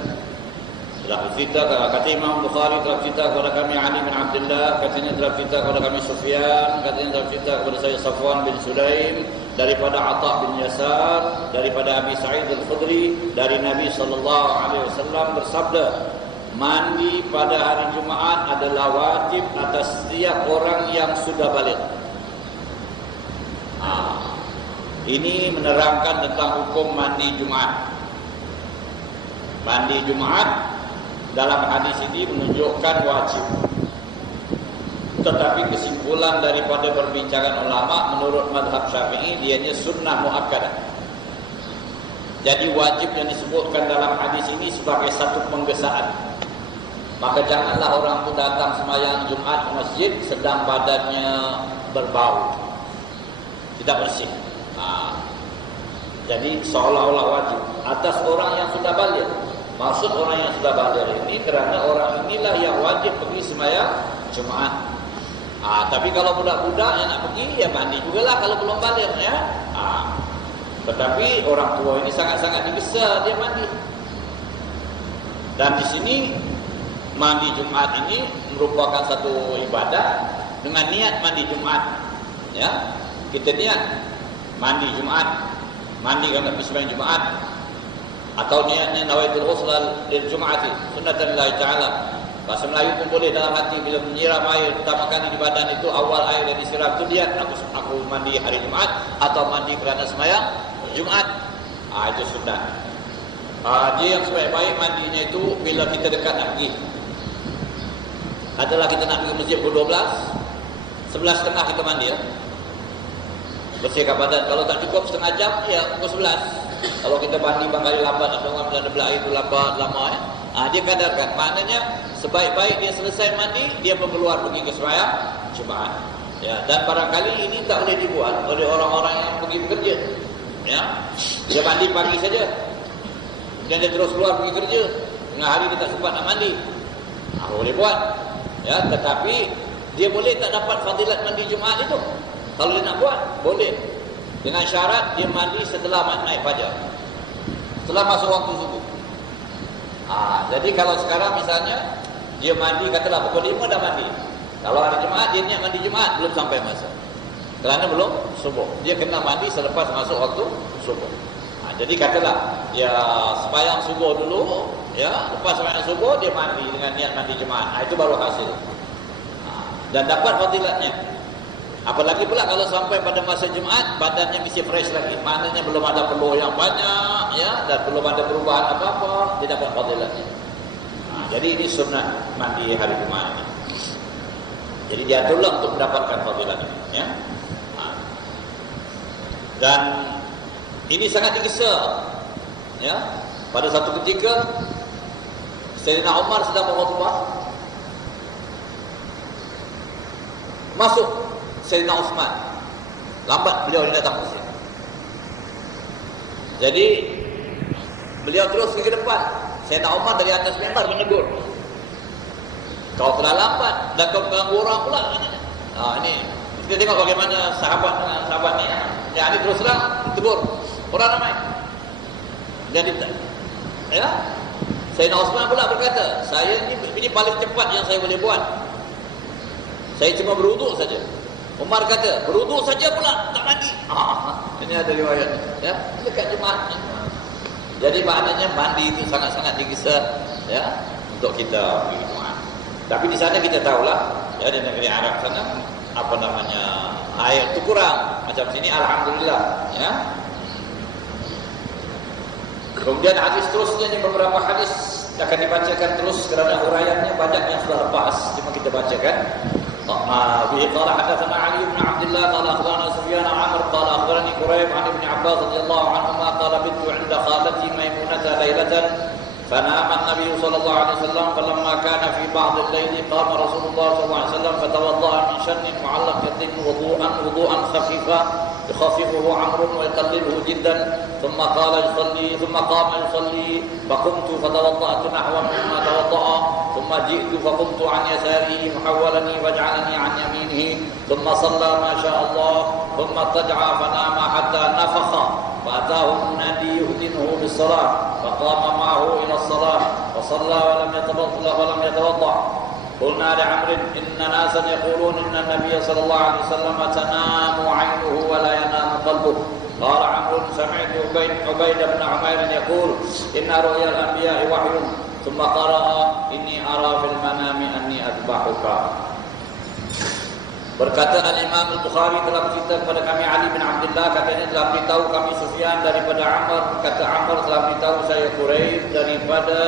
Telah bercerita kata Imam Bukhari, telah cerita kepada kami Ali bin Abdullah, katanya telah cerita kepada kami Sufyan, katanya telah cerita kepada saya Safwan bin Sulaim, daripada Atha bin Yasar, daripada Abi Sa'id al-Khudri, dari Nabi sallallahu alaihi wasallam bersabda, mandi pada hari Jumaat adalah wajib atas setiap orang yang sudah balik. Ini menerangkan tentang hukum mandi Jumat. Mandi Jumat dalam hadis ini menunjukkan wajib. Tetapi kesimpulan daripada perbincangan ulama menurut mazhab Syafi'i dianya sunnah muakkadah. Jadi wajib yang disebutkan dalam hadis ini sebagai satu penggesaan. Maka janganlah orang itu datang sembahyang Jumat ke masjid sedang badannya berbau, tidak bersih. Jadi seolah-olah wajib atas orang yang sudah baligh. Maksud orang yang sudah baligh ini kerana orang inilah yang wajib pergi sembahyang Jumat. Tapi kalau budak-budak yang nak pergi, ya mandi jugalah kalau belum baligh ya. Tetapi orang tua ini sangat-sangat digesa dia mandi. Dan di sini mandi Jumat ini merupakan satu ibadah dengan niat mandi Jumat. Ya, kita niat mandi Jumat, mandi kerana pergi sembahyang Jumat, atau niatnya nawaitul ghusl lil Jum'ati sunnatan lillahi ta'ala. Bahasa Melayu pun boleh dalam hati bila menyiram air pertama kali di badan itu, awal air yang disiram itu dia aku mandi hari Jumat atau mandi kerana sembahyang Jumat. Itu sunnah. Dia yang sebaik-baik mandinya itu bila kita dekat nak pergi. Adalah kita nak pergi masjid pukul 12, 11.30 kita mandi ya. Bersihkan badan. Kalau tak cukup setengah jam, ya pukul 11. Kalau kita mandi bangkali lambat atau orang berada belah itu lambat lama ya. Dia kadarkan. Maknanya sebaik-baik dia selesai mandi, dia pun keluar pergi ke sembahyang Jumaat. Ya, dan barangkali ini tak boleh dibuat oleh orang-orang yang pergi bekerja. Ya. Dia mandi pagi saja. Kemudian dia terus keluar pergi kerja. Tengah hari dia tak sempat nak mandi. Boleh buat. Ya, tetapi dia boleh tak dapat fadilat mandi Jumaat itu. Kalau dia nak buat, boleh. Dengan syarat dia mandi setelah naik fajar, setelah masuk waktu subuh. Jadi kalau sekarang misalnya dia mandi katalah pukul 5 dah mandi. Kalau hari Jumaat dia niat mandi Jumaat belum sampai masa. Kerana belum subuh. Dia kena mandi selepas masuk waktu subuh. Jadi katalah dia sembahyang subuh dulu, ya, lepas sembahyang subuh dia mandi dengan niat mandi Jumaat. Itu baru hasil. Dan dapat fadilatnya. Apalagi pula kalau sampai pada masa Jumaat badannya masih fresh lagi, maknanya belum ada peluh yang banyak ya, dan belum ada perubahan apa-apa, dia dapat fadilatnya. Jadi ini sunnah mandi hari Jumaat ini. Jadi diaturlah untuk mendapatkan fadilatnya ya. Dan ini sangat digesa ya. Pada satu ketika Sayyidina Umar sedang berkhutbah, masuk Sayyidina Uthman. Lambat beliau datang ke sini. Jadi beliau terus ke depan. Sayyidina Umar dari atas mimbar menegur, kau telah lambat dan kau mengganggu orang pula. Ini kita tengok bagaimana sahabat dengan sahabat ni. Ya, ini terus terang tegur orang ramai. Jadi ya, Sayyidina Uthman pula berkata, saya ini paling cepat yang saya boleh buat. Saya cuma berwuduk saja. Umar kata, berwuduk saja pula tak mandi. Ini ada riwayat ya, dekat Jumaat. Jadi maknanya mandi itu sangat-sangat digesa ya untuk kita pergi Jumaat. Tapi di sana kita tahulah ya, di negeri Arab sana apa namanya, air itu kurang. Macam sini alhamdulillah ya. Kemudian hadis terusnya, beberapa hadis akan dibacakan terus kerana uraiannya banyak yang sudah lepas, cuma kita bacakan. به قال حدثنا علي بن عبد الله قال اخبرنا سفيان عن عمرو قال اخبرني قريب عن ابن عباس رضي الله عنهما قال بت عند خالتي ميمونة ليلة فنام النبي صلى الله عليه وسلم فلما كان في بعض الليل قام رسول الله صلى الله عليه وسلم فتوضأ من شن معلقة وضوءا خفيفا يخففه عمرو ويقلله جدا ثم قام يصلي فقمت فتوضأت نحو مما توضأ ثم جئت فقمت عن يساره محولني فجعلني عن يمينه ثم صلى ما شاء الله ثم اضطجع فنام حتى نفخ فأتاه المنادي يؤذنه بالصلاة فقام معه إلى الصلاة فصلى ولم يتوضأ. قلنا لعمرو إن ناسا يقولون إن النبي صلى الله عليه وسلم تنام عينه ولا ينام قلبه. قال عمرو سمعت عبيد بن عمير يقول إن رؤيا الأنبياء وحي ثم قرأ إني أرى في المنام أني أذبحك. Berkata Al-Imam Al-Bukhari telah bercerita kepada kami Ali bin Abdullah, katanya telah beritahu kami Sufyan daripada Amr, kata Amr telah beritahu saya Quraib daripada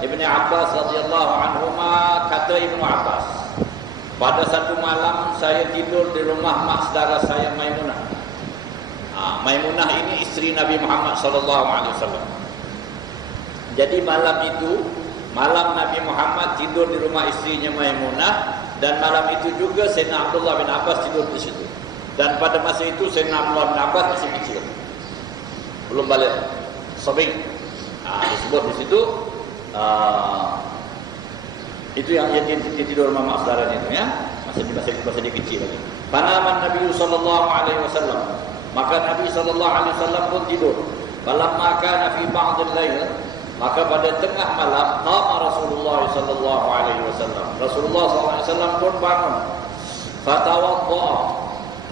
Ibn Abbas radhiyallahu anhuma, kata Ibnu Abbas, pada satu malam saya tidur di rumah mak saudara saya Maimunah. Maimunah ini isteri Nabi Muhammad sallallahu alaihi wasallam. Jadi malam itu, malam Nabi Muhammad tidur di rumah istrinya Maimunah, dan malam itu juga Sayyidina Abdullah bin Abbas tidur di situ. Dan pada masa itu Sayyidina Abdullah bin Abbas masih kecil, belum balik, sabing. Disebut di situ itu yang dia tidur rumah mak saudaranya itu, ya, masih dia kecil lagi. Panaman Nabi sallallahu alaihi wasallam, maka Nabi sallallahu alaihi wasallam pun tidur. Falamma kana fi ba'd al-lail, maka pada tengah malam qama Rasulullah sallallahu alaihi wasallam. Rasulullah sallallahu alaihi wasallam pun bangun. Fatawadda.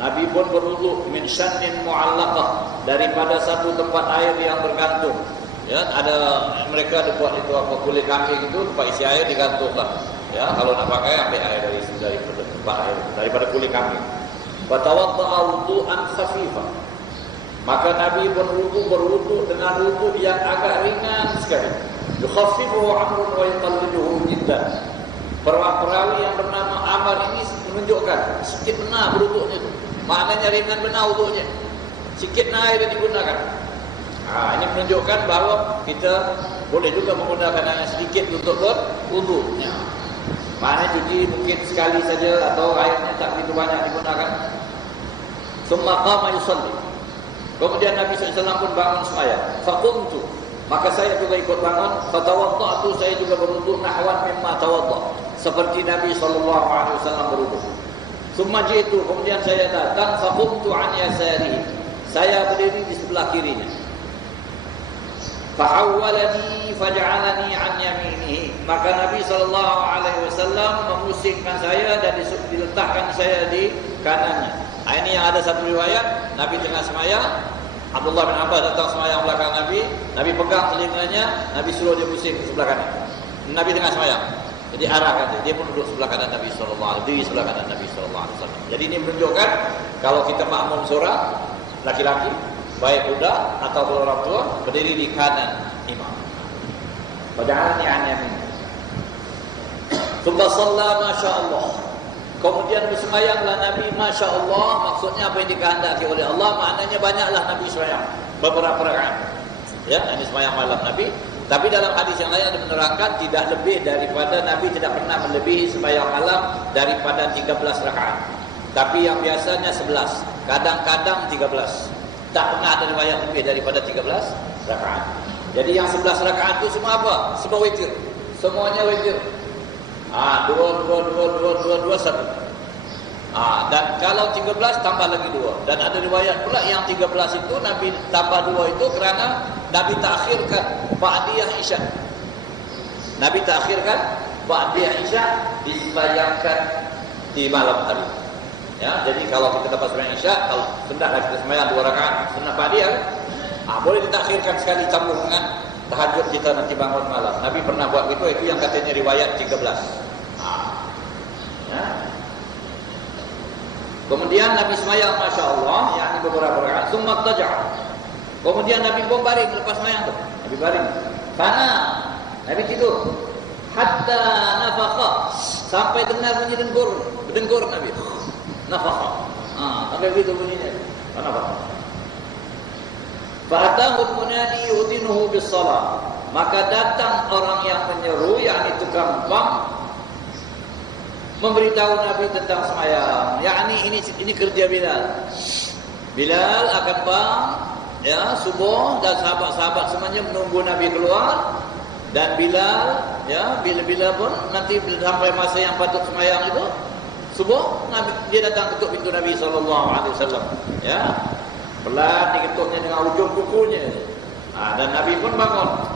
Nabi pun berwudu min shannin mu'allaqah, daripada satu tempat air yang bergantung. Ya, ada mereka ada buat itu apa, kulit kambing itu tempat isi air digantunglah. Ya, kalau nak pakai ambil air dari tempat air daripada kulit kambing. Fatawadda wudu'an khafifah. Maka Nabi berwudu dengan wudu yang agak ringan sekali. Yukhaffifuhu Amr wa yuqalliduhu jiddan. Perawi yang bernama Amr ini menunjukkan sikit benar berwudunya itu. Maknanya ringan benar wudunya. Sikit air yang digunakan. Ini menunjukkan bahawa kita boleh juga menggunakan yang sedikit untuk berwudu. Maknanya cuci mungkin sekali saja atau airnya tak begitu banyak digunakan. Tsumma qama yusalli. Kemudian Nabi SAW pun bangun sembahyang. Faqumtu, maka saya juga ikut bangun. Fatawadda'tu, saya juga berwudu nahwan mimma tawadda', seperti Nabi SAW berwudu. Tsumma ji'tu, kemudian saya datang. Faqumtu an yasarihi, saya berdiri di sebelah kirinya. Fahawwalani faj'alani an yaminihi, maka Nabi SAW memusingkan saya dan diletakkan saya di kanannya. Ini yang ada satu riwayat, Nabi tengah sembahyang, Abdullah bin Abbas datang sembahyang belakang Nabi, Nabi pegang telinganya, Nabi suruh dia pusing ke sebelah kanan. Nabi tengah sembahyang, jadi arahkan dia pun duduk sebelah kanan Nabi SAW, diri sebelah kanan Nabi SAW. Jadi ini menunjukkan kalau kita makmum seorang laki-laki, baik budak atau orang tua, berdiri di kanan imam. Faj'alni an yamin. Tsumma shalla masyaallah. Kemudian bersemayanglah Nabi, Masya Allah. Maksudnya apa yang dikehendaki oleh Allah, maknanya banyaklah Nabi sembahyang beberapa rakaat. Ya, ini sembahyang malam Nabi. Tapi dalam hadis yang lain ada menerangkan tidak lebih daripada, Nabi tidak pernah melebihi sembahyang malam daripada 13 rakaat. Tapi yang biasanya 11, kadang-kadang 13. Tak pernah ada riwayat lebih daripada 13 rakaat. Jadi yang 11 rakaat itu semua apa? Semua witir. Semuanya witir. Dua, satu. Dan kalau 13 tambah lagi 2. Dan ada riwayat pula yang 13 itu Nabi tambah 2 itu kerana Nabi takhirkan ba'diyah Isya. Nabi takhirkan ba'diyah Isya disembahyangkan di malam tadi. Ya, jadi kalau kita dapat sembahyang Isya, kalau hendaklah kita sembahyang 2 rakaat sunnah ba'diyah, boleh ditakhirkan sekali sambung dengan tahajud kita nanti bangun malam. Nabi pernah buat begitu, itu yang katanya riwayat 13. Ya. Kemudian Nabi sembahyang Masya Allah, yakni beberapa rakaat. Tsumma taja'a. Kemudian Nabi pun baring lepas sembahyang tu. Nabi baring. Karena Nabi tidur. Hatta nafakha, sampai dengar bunyi dengkur Nabi. Nafakha. Sampai begitu bunyinya. Nafakha. Fa'atahu munadi yudinuhu bis-shalah. Maka datang orang yang menyeru, yakni tukang pam, memberitahu Nabi tentang sembahyang. Yakni ini kerja Bilal. Bilal akan bang, ya, subuh, dan sahabat-sahabat semuanya menunggu Nabi keluar. Dan Bilal, ya, bila pun nanti sampai masa yang patut sembahyang itu subuh, Nabi dia datang ketuk pintu Nabi SAW. Ya, pelan diketuknya dengan ujung kukunya. Dan Nabi pun bangun.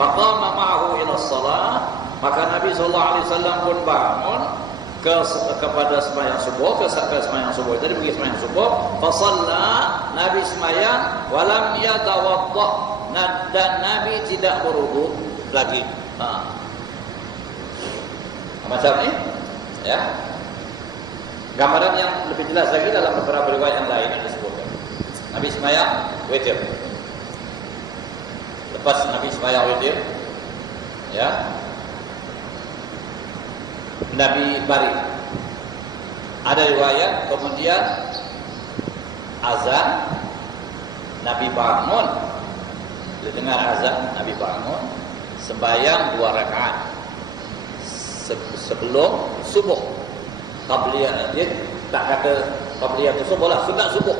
Maqama ma'ahu ila shalah. Maka Nabi SAW pun bangun kepada sembahyang subuh, ke sembahyang subuh. Jadi pergi sembahyang subuh, fa shalla, Nabi sembahyang, walam yatawadda, dan Nabi tidak berwudu lagi. Macam ni, ya. Gambaran yang lebih jelas lagi dalam beberapa riwayat yang lain yang disebutkan. Nabi sembahyang witir. Lepas Nabi sembahyang witir, ya, Nabi baring. Ada riwayat kemudian azan, Nabi bangun. Bila dengar azan, Nabi bangun, sembahyang 2 rakaat sebelum subuh. Qabliyah, dia tak kata qabliyah tu subuh lah, sunat subuh.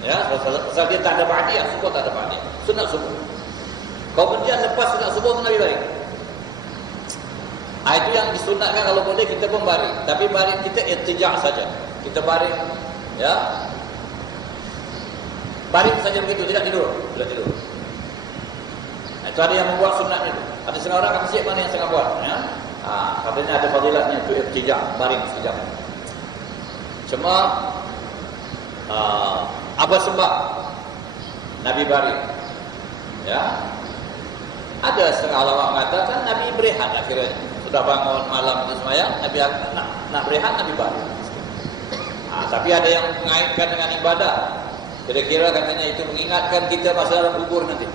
Ya, pasal dia tak ada ba'diyah, subuh tak ada ba'diyah. Sunat subuh. Kemudian lepas sunat subuh Nabi baring. Itu yang disunatkan kalau boleh kita pun baring. Tapi baring kita irtija' saja. Kita baring, ya. Baring saja begitu, tidak tidur. Tidak tidur. Itu ada yang membuat sunat itu. Ada setengah orang akan siap mana yang setengah buat, ya. Katanya ada fadilatnya itu irtija', baring sekejap. Cuma apa sebab Nabi baring? Ya. Ada setengah ulama mengatakan Nabi berehat akhirnya. Sudah bangun malam itu sembahyang, Nabi nak berehat, Nabi baring. Tapi ada yang mengaitkan dengan ibadah. Kira-kira katanya itu mengingatkan kita masa dalam kubur nanti.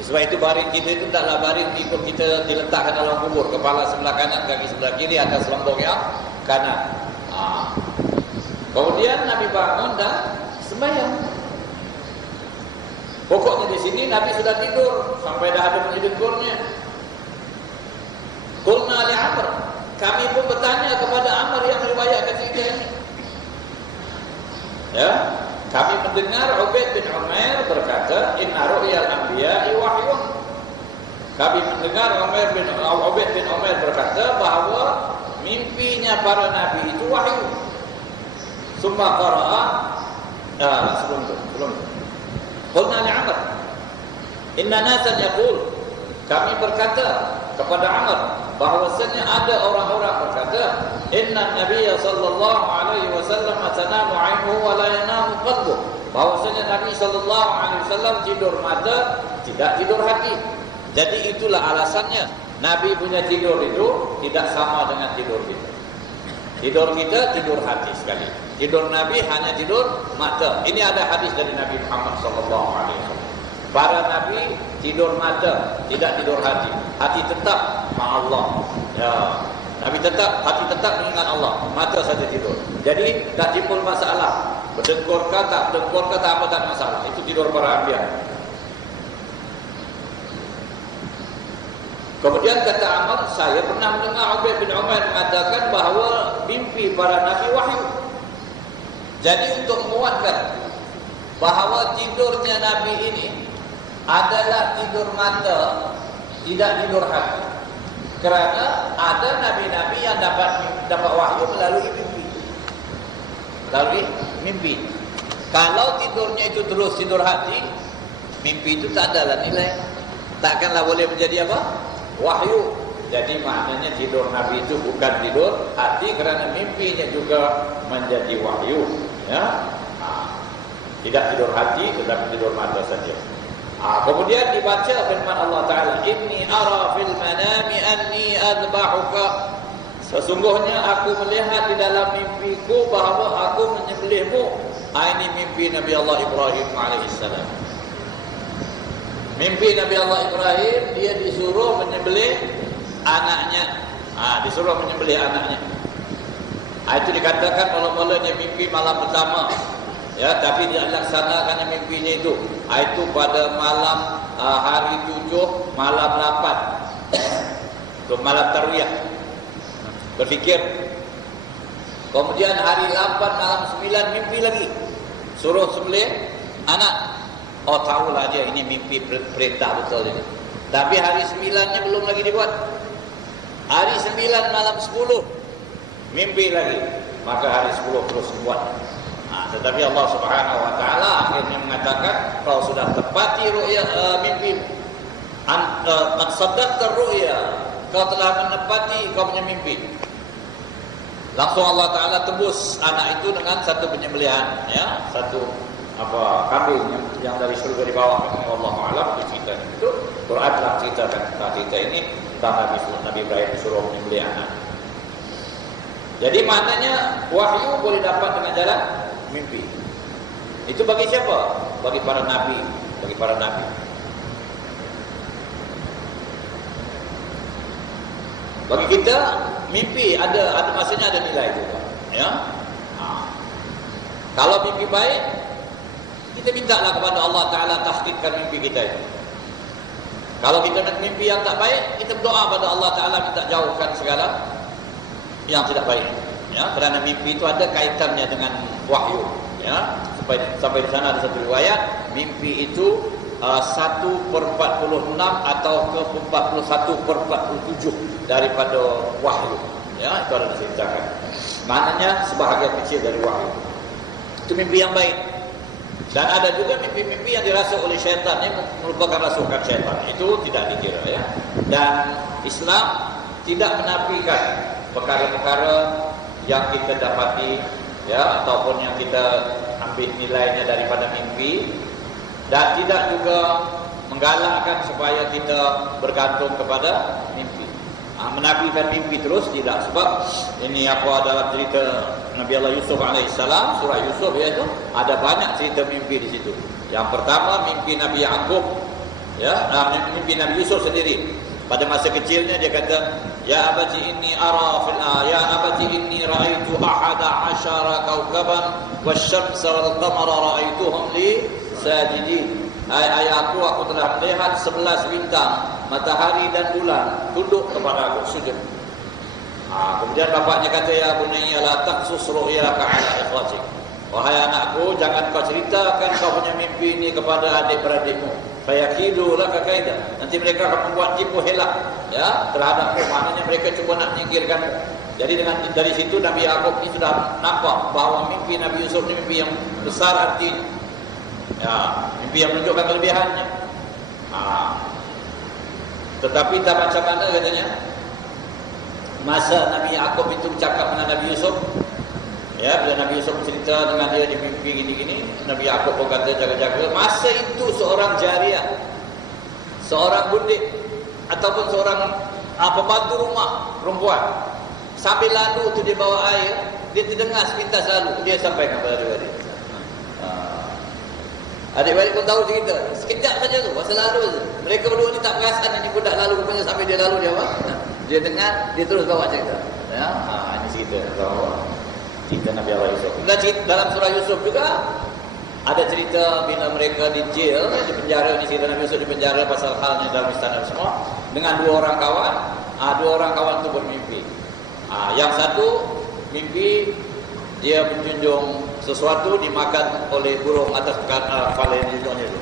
Sebab itu baring kita itu taklah baring ikut kita diletakkan dalam kubur. Kepala sebelah kanan, kaki sebelah kiri, atas lembong yang kanan. Kemudian Nabi bangun dan sembahyang. Pokoknya di sini Nabi sudah tidur sampai dah ada bunyi dengkulnya. Qulna li Amr, kami pun bertanya kepada Amr yang riwayatkan cerita ini. Ya, kami mendengar Ubaid bin Umair berkata, "Inna ru'yal anbiya'i wahyun." Kami mendengar Ubaid bin Umair berkata bahawa mimpinya para nabi itu wahyu. Summa qara'a sebelum itu. Qulna li Amr, "Inna nasan yaqul." Kami berkata kepada Amr bahwasanya ada orang-orang berkata, "Inna Nabiya sallallahu alaihi wasallam tanamu 'ainuhu wa la yanamu qalbuh." Bahwasanya Nabi sallallahu alaihi wasallam tidur mata, tidak tidur hati. Jadi itulah alasannya Nabi punya tidur itu tidak sama dengan tidur kita. Tidur kita tidur hati sekali. Tidur Nabi hanya tidur mata. Ini ada hadis dari Nabi Muhammad sallallahu alaihi wasallam. Para nabi tidur mata, tidak tidur hati. Hati tetap ma Allah. Ya, Nabi tetap, hati tetap mengingat Allah, mata saja tidur. Jadi tak timbul masalah. Berdengkurkah tak berdengkurkah tak apa, tak masalah. Itu tidur para anbiya. Kemudian kata Amr, saya pernah mendengar Ubaid bin Umair mengatakan bahawa mimpi para nabi wahyu. Jadi untuk menguatkan bahawa tidurnya nabi ini adalah tidur mata, tidak tidur hati. Kerana ada nabi-nabi yang dapat wahyu melalui mimpi. Melalui mimpi. Kalau tidurnya itu terus tidur hati, mimpi itu tak adalah nilai. Takkanlah boleh menjadi apa? Wahyu. Jadi maknanya tidur nabi itu bukan tidur hati, kerana mimpinya juga menjadi wahyu. Ya. Tidak tidur hati, tetapi tidur mata saja. Kemudian dibaca firman Allah Ta'ala, "Inni ara fil manami anni adbahuka." Sesungguhnya aku melihat di dalam mimpiku bahawa aku menyembelihmu. Ini mimpi Nabi Allah Ibrahim alaihissalam. Mimpi Nabi Allah Ibrahim, dia disuruh menyembelih anaknya. Disuruh menyembelih anaknya. Itu dikatakan mula-mulanya mimpi malam pertama. Ya, tapi dia laksanakannya mimpinya itu. Itu pada malam hari 7, malam 8. Itu malam tarwiyah. Berfikir. Kemudian hari 8, malam 9 mimpi lagi. Suruh sembelih anak. Tahulah dia ini mimpi perintah betul ini. Tapi hari 9-nya belum lagi dibuat. Hari 9 malam 10 mimpi lagi. Maka hari 10 terus dibuat. Tetapi Allah Subhanahu wa taala akhirnya mengatakan, kau sudah tepati ru'ya mimpi. Qad saddaqta ru'ya. Kau telah menepati kau punya mimpi. Langsung Allah Taala tebus anak itu dengan satu penyembelihan, ya, satu kambing yang dari surga dibawa. Wallahu a'lam cerita itu. Quran telah ceritakan cerita ini tentang Nabi Ibrahim disuruh menyembelih anak. Jadi maknanya wahyu boleh dapat dengan jalan mimpi. Itu bagi siapa? Bagi para nabi, bagi para nabi. Bagi kita mimpi ada masanya, ada nilai juga, ya. Kalau mimpi baik, kita mintalah kepada Allah Taala tahqiqkan mimpi kita itu. Kalau kita nak mimpi yang tak baik, kita berdoa pada Allah Taala minta jauhkan segala yang tidak baik, ya, kerana mimpi itu ada kaitannya dengan wahyu, ya. Sampai di sana ada satu riwayat, mimpi itu 1/46 atau ke 41/47 daripada wahyu, ya, itu ada diceritakan. Maknanya sebahagian kecil dari wahyu. Itu mimpi yang baik. Dan ada juga mimpi-mimpi yang dirasuk oleh syaitan, yang merupakan rasukan syaitan. Itu tidak dikira, ya. Dan Islam tidak menafikan perkara-perkara yang kita dapati, ya, ataupun yang kita ambil nilainya daripada mimpi, dan tidak juga menggalakkan supaya kita bergantung kepada mimpi. Menafikan mimpi terus tidak, sebab ini apa dalam cerita Nabi Allah Yusuf alaihissalam, surah Yusuf, iaitu ada banyak cerita mimpi di situ. Yang pertama mimpi Nabi Yaqub, ya, mimpi Nabi Yusuf sendiri. Pada masa kecilnya dia kata, ya abati inni ara fil ya abati inni raaitu ahada asyara kawkaban wasyamsa wal qamara raaituhum li sajidin. Ayahku, aku telah melihat 11 bintang, matahari dan bulan tunduk kepada aku, sujud. Kemudian bapaknya kata, ya bunayya la taqsus ru'yaka ala ikhwatik. Wahai anakku, jangan kau ceritakan kau punya mimpi ini kepada adik-beradikmu. Fayakidu laka kaida. Nanti mereka akan membuat tipu helak, ya, terhadapmu. Maknanya mereka cuba nak menyingkirkanmu. Jadi dari situ Nabi Yaqub ini sudah nampak bahawa mimpi Nabi Yusuf ini mimpi yang besar artinya, ya, mimpi yang menunjukkan kelebihannya. Tetapi tak macam mana katanya, masa Nabi Yaqub itu bercakap dengan Nabi Yusuf, ya, bila Nabi Yusuf cerita dengan dia di mimpi gini-gini, Nabi Yaqub pun kata jaga-jaga. Masa itu seorang jariah, seorang budik ataupun seorang pembantu rumah perempuan, sambil lalu tu dia bawa air, dia terdengar sepintas lalu, dia sampaikan kepada adik-adik. Adik-adik pun tahu cerita, sekejap saja tu, masa lalu tu. Mereka berdua ni tak perasan ini budak lalu, rupanya sampai dia lalu dia apa? Dia dengar, dia terus bawa cerita. Ya, ini cerita cerita Nabi Allah Yusuf. Dalam surah Yusuf juga ada cerita bila mereka di jail, di penjara. Ini cerita Nabi Yusuf di penjara pasal halnya dalam istana semua, dengan dua orang kawan. Dua orang kawan itu bermimpi. Yang satu mimpi dia menjunjung sesuatu dimakan oleh burung atas kepala yang dijunjungnya itu.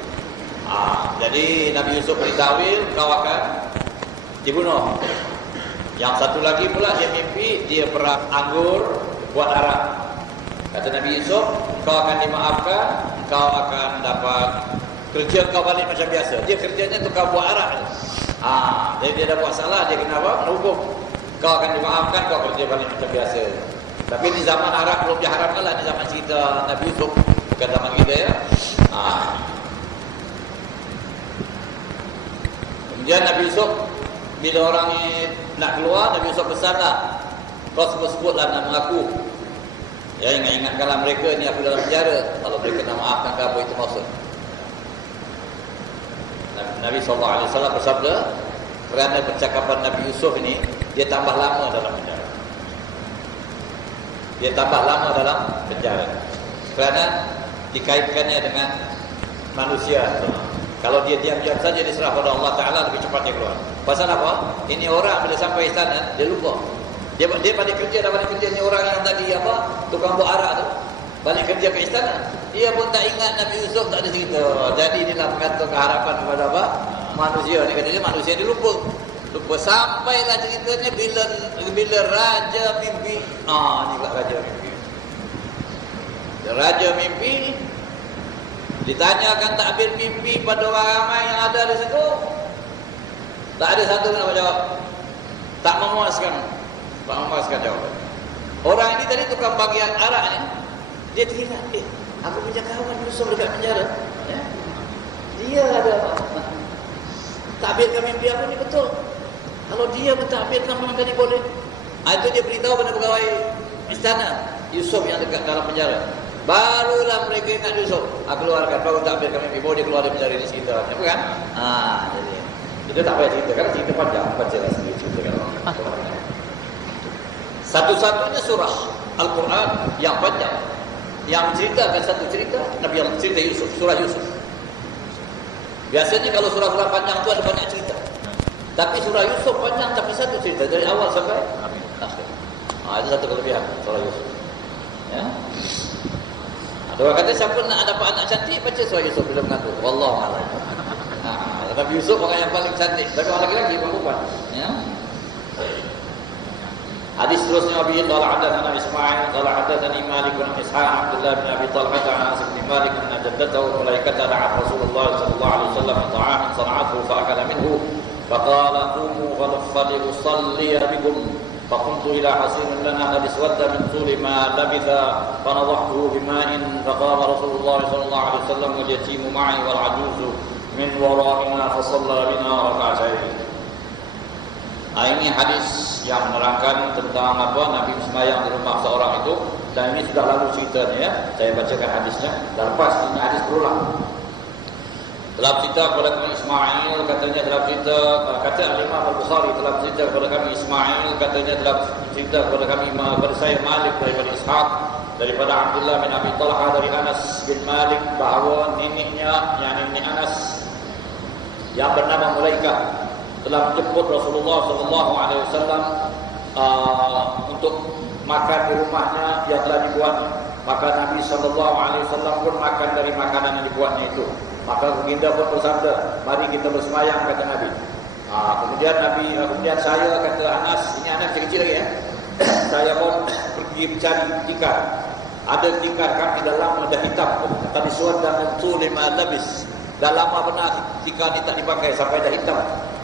Jadi Nabi Yusuf beritahu, kau akan dibunuh. Yang satu lagi pula dia mimpi dia perah anggur buat arak. Kata Nabi Yusuf, kau akan dimaafkan, kau akan dapat kerja kau balik macam biasa. Dia kerjanya tukar buat arak. Jadi dia dah buat salah, dia kena apa? Kena hukum. Kau akan dimaafkan, kau kerja balik macam biasa. Tapi di zaman arak belum diharamkan lah, di zaman cerita Nabi Yusuf, bukan zaman kita, ya. Kemudian Nabi Yusuf, bila orang ni nak keluar, Nabi Yusuf pesanlah, kau sebut-sebutlah nama aku. Ya, ingat-ingatkanlah mereka ni aku dalam penjara. Kalau mereka nak maafkan ke apa itu maksud. Nabi SAW bersabda, kerana percakapan Nabi Yusuf ini, dia tambah lama dalam penjara. Dia tambah lama dalam penjara kerana dikaitkannya dengan manusia. Kalau dia diam-diam saja diserah pada Allah Ta'ala, lebih cepat dia keluar. Pasal apa? Ini orang bila sampai istana, dia lupa. Dia balik kerja, dah balik kerja. Ni orang yang tadi tukang buat arak tu, balik kerja ke istana, dia pun tak ingat Nabi Yusuf tak ada cerita. Jadi inilah bergantung keharapan kepada apa? Manusia ni, katanya manusia ni lupa sampailah ceritanya bila raja mimpi. Ni pula raja mimpi. Raja mimpi ditanyakan takbir mimpi pada orang ramai yang ada di situ, tak ada satu yang nak jawab. Tak memuaskan jawapan. Orang ini tadi tukang bagian arak ni, dia teringat, aku punya kawan Yusuf dekat penjara, ya? Dia ada takbirkan mimpi aku ni betul. Kalau dia bertakbirkan memang tadi boleh. Itu dia beritahu pada pegawai istana Yusuf yang dekat dalam penjara. Barulah mereka ingat Yusuf. Keluarkan, baru tak ambil kami bawa dia keluar dari penjara ini cerita. Apa kan? Jadi kita tak payah cerita, kan cerita panjang, bacalah sendiri cerita kan. Satu-satunya surah Al-Quran yang panjang yang menceritakan satu cerita Nabi Allah, cerita Yusuf, surah Yusuf. Biasanya kalau surah-surah panjang itu ada banyak cerita. Tapi surah Yusuf panjang tapi satu cerita dari awal sampai akhir. Itu satu kelebihan surah Yusuf. Ya. Ada orang kata siapa nak dapat anak cantik baca surah Yusuf bila mengandung. Wallahu a'lam. Nabi Yusuf orang yang paling cantik. Tapi orang lelaki perempuan. Ya. Hadis seterusnya Abi qala hadatsana Ismail qala hadatsani Malik bin Ishaq Abdullah bin Abi Talhah an Anas bin Malik anna jaddatahu malaikatan da'at Rasulullah sallallahu alaihi wasallam ta'aman sana'athu fa'akala minhu faqala qumu falyusalli bikum faqumtu ila hasin lana qad iswadda min tuli ma labitha fanadhahtuhu bima'in faqama Rasulullah sallallahu alaihi wasallam wal yatimu ma'i wal ajuzu min wara'ina fa shalla bina rak'atayn. Ini hadis yang menerangkan tentang Nabi sembahyang di rumah seorang itu, dan ini sudah lalu ceritanya ya. Saya bacakan hadisnya dan lepas ini hadis berulang. Dalam cerita kepada kami Ismail katanya dalam cerita kata Imam Al-Bukhari dalam cerita kepada kami Ismail katanya dalam cerita kepada kami kepada saya Malik daripada Ishaq daripada Abdullah bin Abi Talhah dari Anas bin Malik bahawa neneknya yang nenek Anas yang bernama Mulaikah telah menjemput Rasulullah SAW untuk makan di rumahnya yang telah dibuatnya. Maka Nabi SAW pun makan dari makanan yang dibuatnya itu. Maka baginda pun bersabda, mari kita bersemayam, kata Nabi. Kemudian saya, kata Anas, ini Anas kecil lagi ya. Saya pun pergi mencari tikar. Ada tikar kan di dalam ada hitam. Tadi suat dan tulima labis. Dah lama benar tikar ini tak dipakai sampai dah hitam.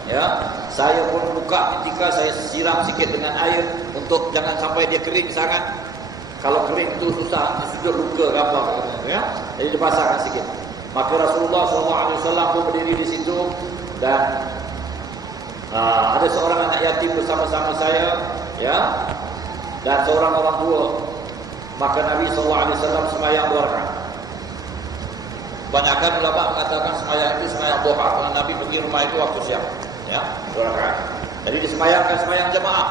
Ya, saya pun buka ketika saya siram sikit dengan air untuk jangan sampai dia kering sangat. Kalau kering itu susah, sujud luka ke apa ya. Jadi dipasangkan sikit. Maka Rasulullah SAW pun berdiri di situ dan ada seorang anak yatim bersama-sama saya, ya, dan seorang orang tua. Maka Nabi SAW sembahyang 2 rakaat. Banyakkan ulama mengatakan sembahyang itu sembahyang duha, karena Nabi pergi rumah itu waktu siang. Ya, 2 rakaat. Jadi disembahyangkan sembahyang jemaah.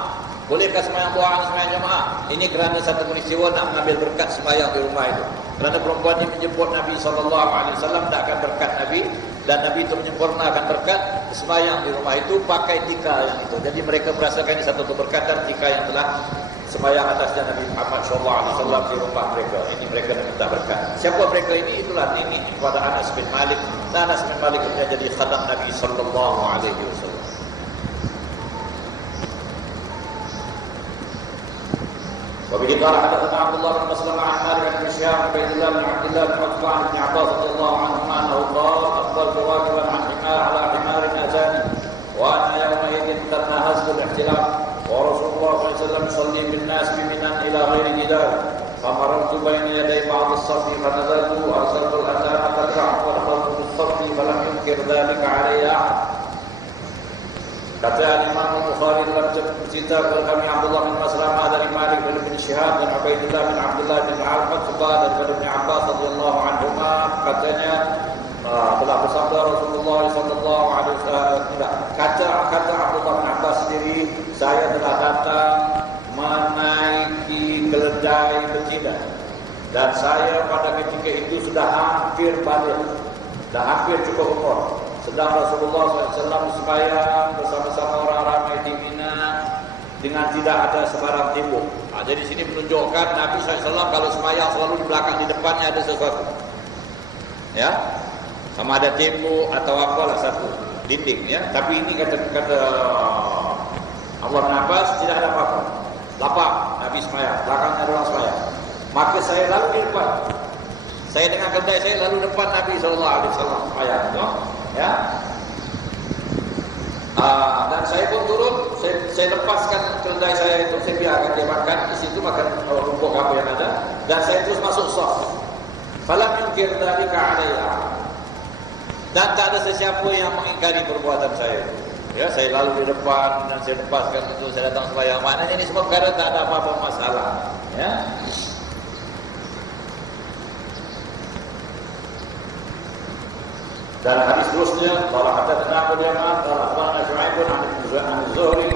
Bolehkah sembahyang duha dan sembahyang jemaah? Ini kerana satu peristiwa nak mengambil berkat sembahyang di rumah itu. Kerana perempuan ini menjemput Nabi SAW takkan berkat Nabi, dan Nabi itu menyempurnakan berkat sembahyang di rumah itu pakai tikar yang itu. Jadi mereka merasakan ini satu keberkatan tikar yang telah sembahyang atasnya Nabi Muhammad SAW di rumah mereka. Ini mereka nak minta berkat. Siapa mereka ini? Itulah nenek kepada Anas bin Malik. Dan Anas bin Malik kemudian jadi khadam Nabi SAW. وبه قال حدثنا عبد الله بن مسلم عن مالك بن شهاب بن عبيد الله بن عبد الله بن عتبة عن ابن عباس رضي الله عنهما انه قال اقبلت راكبا عن حمار على حمار اتاني وانا يومئذ قد نهزت الاحتلام ورسول الله صلى الله عليه وسلم يصلي بالناس بمنى الى غير جدار فمررت بين يدي بعض الصف فنزلت وارسلت الاتان تدفع ودخلت في الصف فلم ينكر ذلك علي احد. Kata Imam Bukhari dalam cerita kepada kami Abdullah bin Maslamah dari Malik dari bin Syihab dan Ubaidillah bin Abdullah bin Al-Qutbah daripada Ibn Abbas radhiyallahu anhuma, katanya telah bersabda Rasulullah sallallahu alaihi wasallam, kata Abdullah bin Abbas sendiri, saya telah datang menaiki keledai betina dan saya pada ketika itu sudah hampir balik, dah hampir cukup umur. Sedang Rasulullah SAW sembahyang bersama-sama orang ramai di Mina dengan tidak ada sebarang tembok. Jadi sini menunjukkan Nabi SAW kalau sembahyang selalu di belakang, di depannya ada sesuatu. Ya, sama ada tembok atau apalah satu dinding. Ya, tapi ini kata Allah bin Abbas tidak ada apa-apa. Lapang Nabi sembahyang, belakangnya ada orang sembahyang. Maka saya lalu di depan. Saya dengan kedai saya lalu depan Nabi SAW sembahyang. Ya, dan saya pun turun, saya lepaskan keledai saya itu, saya biarkan dia makan di situ, makan rumput apa yang ada, dan saya terus masuk shaf. Falam yunkir dzalika alayya, dan tak ada sesiapa yang mengingkari perbuatan saya. Ya, saya lalu di depan dan saya lepaskan itu, saya datang sembahyang. Maknanya ini semua perkara tak ada apa-apa masalah. Ya, Dan hadis terusnya, qala hadatsana Abu Yaman, qala akhbarana Shu'aib an az-Zuhri,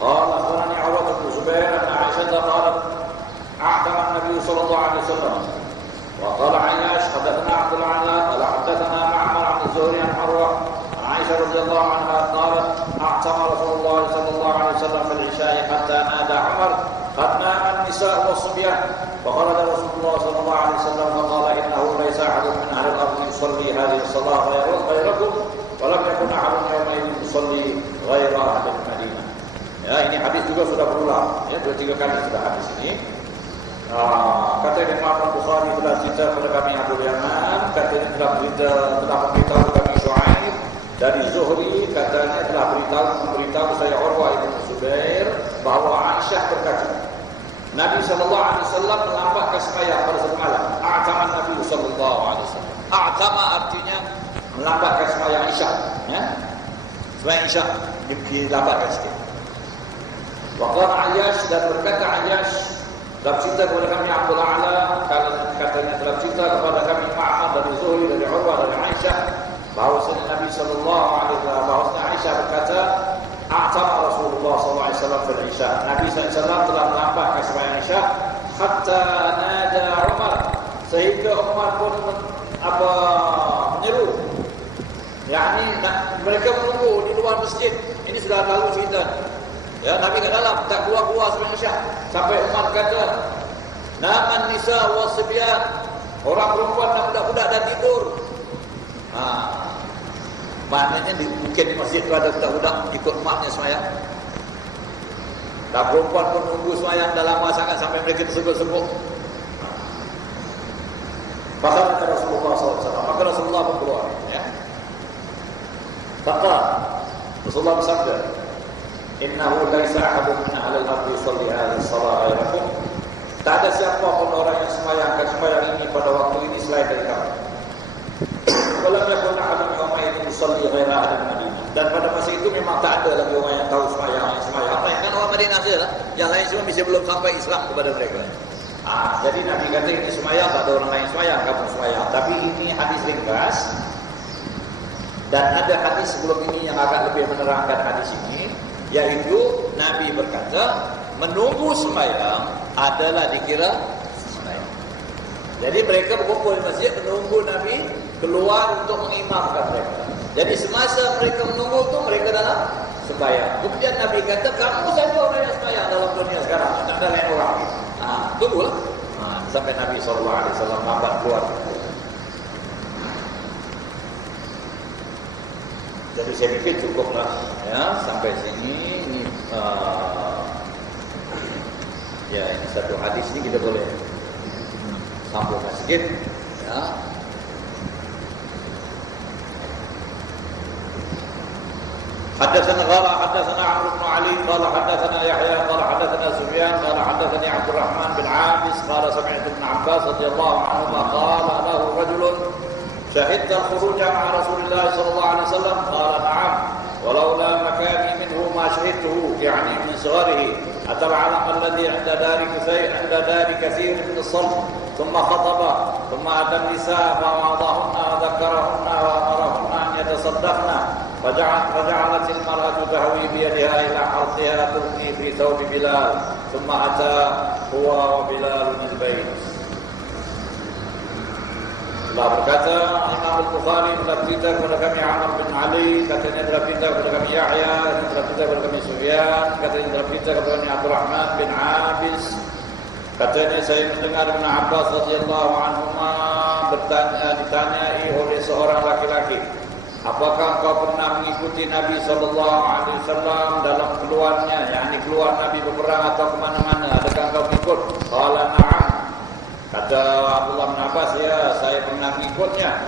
qala akhbarani Urwah bin Zubair anna Aisyah qalat a'tama an-nabiy sallallahu alaihi wasallam. Wa qala Ayyash hadatsana Abdul A'la, qala hadatsana Ma'mar an az-Zuhri an Urwah an Aisyah radhiyallahu anha qalat a'tama Rasulullah sallallahu alaihi wasallam fil 'isha'i hatta nada Umar qad nama an-nisa' was-subyan. فخرج رسول الله صلى الله عليه وسلم فقال إنه ليس أحد من أهل الأرض يصلي هذه الصلاة غيركم ولم يكن أحد يومئذ يصلي غير أهل المدينة. Ya, ini hadis juga sudah berulang. Ya, 2-3 kali sudah hadis ini. Kata Imam Al-Bukhari telah cerita kepada kami Abu Yaman, katanya telah memberitahu kami Shu'aib dari Zuhri, katanya telah memberitahu saya Urwah bin Zubair bahwa Aisyah berkata, Nabi sallallahu alaihi wasallam melambatkan sembahyang pada satu malam. A'tama Nabi sallallahu alaihi wasallam. A'tama artinya melambatkan sembahyang Isya, ya. Sembahyang Isya dilambatkan sikit. Wa qala Ayyash, dan berkata Ayyash dalam cerita kepada kami Abdul A'la, katanya dalam cerita kepada kami Ma'mar dari Zuhri dari Urwah dari Aisyah bahwasanya Nabi sallallahu alaihi wasallam, bahwasanya Aisyah berkata A'tama Rasulullah SAW fil Isya. Nabi SAW telah melambatkan sembahyang Isya hatta nada Umar, sehingga Umar pun menyeru. yakni mereka menunggu di luar masjid. Ini sudah tahu cerita. Ya, Nabi kat dalam tak keluar-keluar sembahyang Isya sampai Umar kata, "Naman nisa wasibyan." Orang perempuan dan budak-budak dah tidur. Maknanya mungkin di masjid itu ada budak-budak ikut maknya semayang. Dan perempuan pun nunggu semayang dah lama sangat sampai mereka tersebut-sebut. Maka kata Rasulullah SAW, maka Rasulullah pun keluar. Ya. Maka Rasulullah bersabda, "Innahu laisa ahadun min ahli al-ardi yusalli hadhihi as-salah ghayrakum." Tak ada siapa pun orang yang semayangkan sembahyang ini pada waktu ini selain dari kamu. Walam yakun ahadun yawma idin yusalli ghaira ahli Madinah. Dan pada masa itu memang tak ada lagi orang yang tahu sembahyang. Kan orang Madinah saja lah. Yang lain semua masih belum sampai Islam kepada mereka. Jadi Nabi kata ini sembahyang, tak ada orang lain sembahyang, kamu sembahyang. Tapi ini hadis ringkas. Dan ada hadis sebelum ini yang agak lebih menerangkan hadis ini, yaitu Nabi berkata, menunggu sembahyang adalah dikira sembahyang. Jadi mereka berkumpul di masjid menunggu Nabi keluar untuk mengimamkan mereka. Jadi semasa mereka menunggu itu mereka dalam sembahyang. Kemudian Nabi kata, kamu saja orang yang sembahyang dalam dunia sekarang, tak ada lain orang. Tunggulah. Sampai Nabi SAW lambat keluar. Jadi saya pikir cukuplah ya sampai sini. Ya, ini satu hadis ini kita boleh sambungkan sedikit. Ya. حدثنا عمرو بن علي قال حدثنا يحيى قال حدثنا سفيان قال حدثني عبد الرحمن بن عابس قال سمعت ابن عباس رضي الله عنهما قال له رجل شهدت الخروج مع رسول الله صلى الله عليه وسلم قال نعم ولولا مكاني منه ما شهدته يعني من صغره أتبعلم الذي عند دار كثير من الصلب ثم خطب ثم أتى النساء فوعظهن وذكرهن وأمرهن أن يتصدقن فجعلت المرأة تهوي بيدها إلى حرثها ترمي في ثوب بلال ثم أتى هو وبلال البيت. Allah berkata, Imam Al-Bukhari telah bercerita kepada kami Amr bin Ali, katanya telah bercerita kepada kami Yahya, katanya telah bercerita kepada kami Sufyan, katanya telah bercerita kepada kami Abdul Rahman bin Abis. Katanya saya mendengar Ibn Abbas radhiyallahu anhuma ditanyai oleh seorang laki-laki, apakah kau pernah mengikuti Nabi SAW dalam keluarnya, yakni keluar Nabi berperang atau kemana-mana, adakah kau ikut? Qala na'am. Kata Abdullah bin Abbas, ya, saya pernah mengikutnya.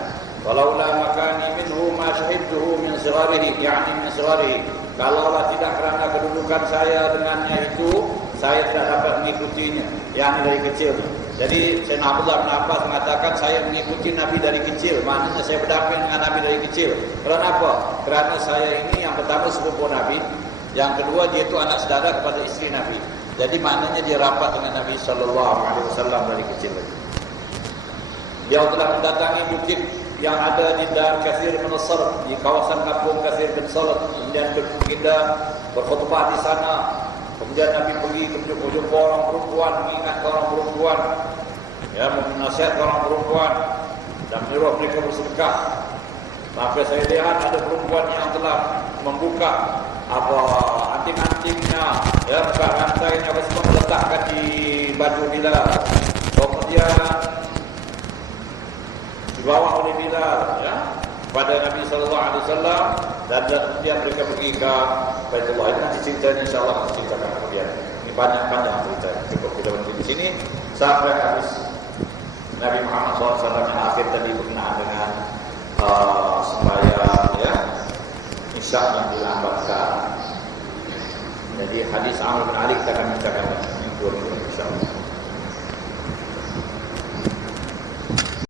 Walaula makani minhu ma syahidtuhu min sigharihi, yakni min sigharihi. Kalaulah tidak kerana kedudukan saya dengannya itu, saya tidak dapat mengikutinya, yakni dari kecil. Jadi Sayyidina Abdullah bin Abbas mengatakan saya mengikuti Nabi dari kecil, maknanya saya berdamping dengan Nabi dari kecil. Kerana apa? Kerana saya ini yang pertama sepupu Nabi, yang kedua dia itu anak saudara kepada isteri Nabi. Jadi maknanya dia rapat dengan Nabi SAW dari kecil. Dia telah mendatangi bukit yang ada di Dar Kathir bin Salat, di kawasan kampung Kathir bin Salat. Kemudian kita berkhutbah di sana. Kemudian Nabi pergi ke jumpa orang perempuan, mengingat orang perempuan, ya, menasihat orang perempuan dan menyuruh mereka bersedekah. Sampai saya lihat ada perempuan yang telah membuka anting-antingnya, ya, buka rantainya, semua meletakkan di baju Bilal. Kemudian dibawa oleh Bilal, ya, pada Nabi sallallahu alaihi wasallam, dan kemudian mereka pergi ke Baitullah. Ini nanti ceritanya insyaallah akan ceritakan kemudian. Ini banyak cerita. Cukup kita berhenti di sini sampai habis Nabi Muhammad SAW yang akhir tadi berkenaan dengan sembahyang, ya, isya yang dilambatkan. Jadi hadis Amr bin Ali kita akan bacakan minggu ini insyaallah.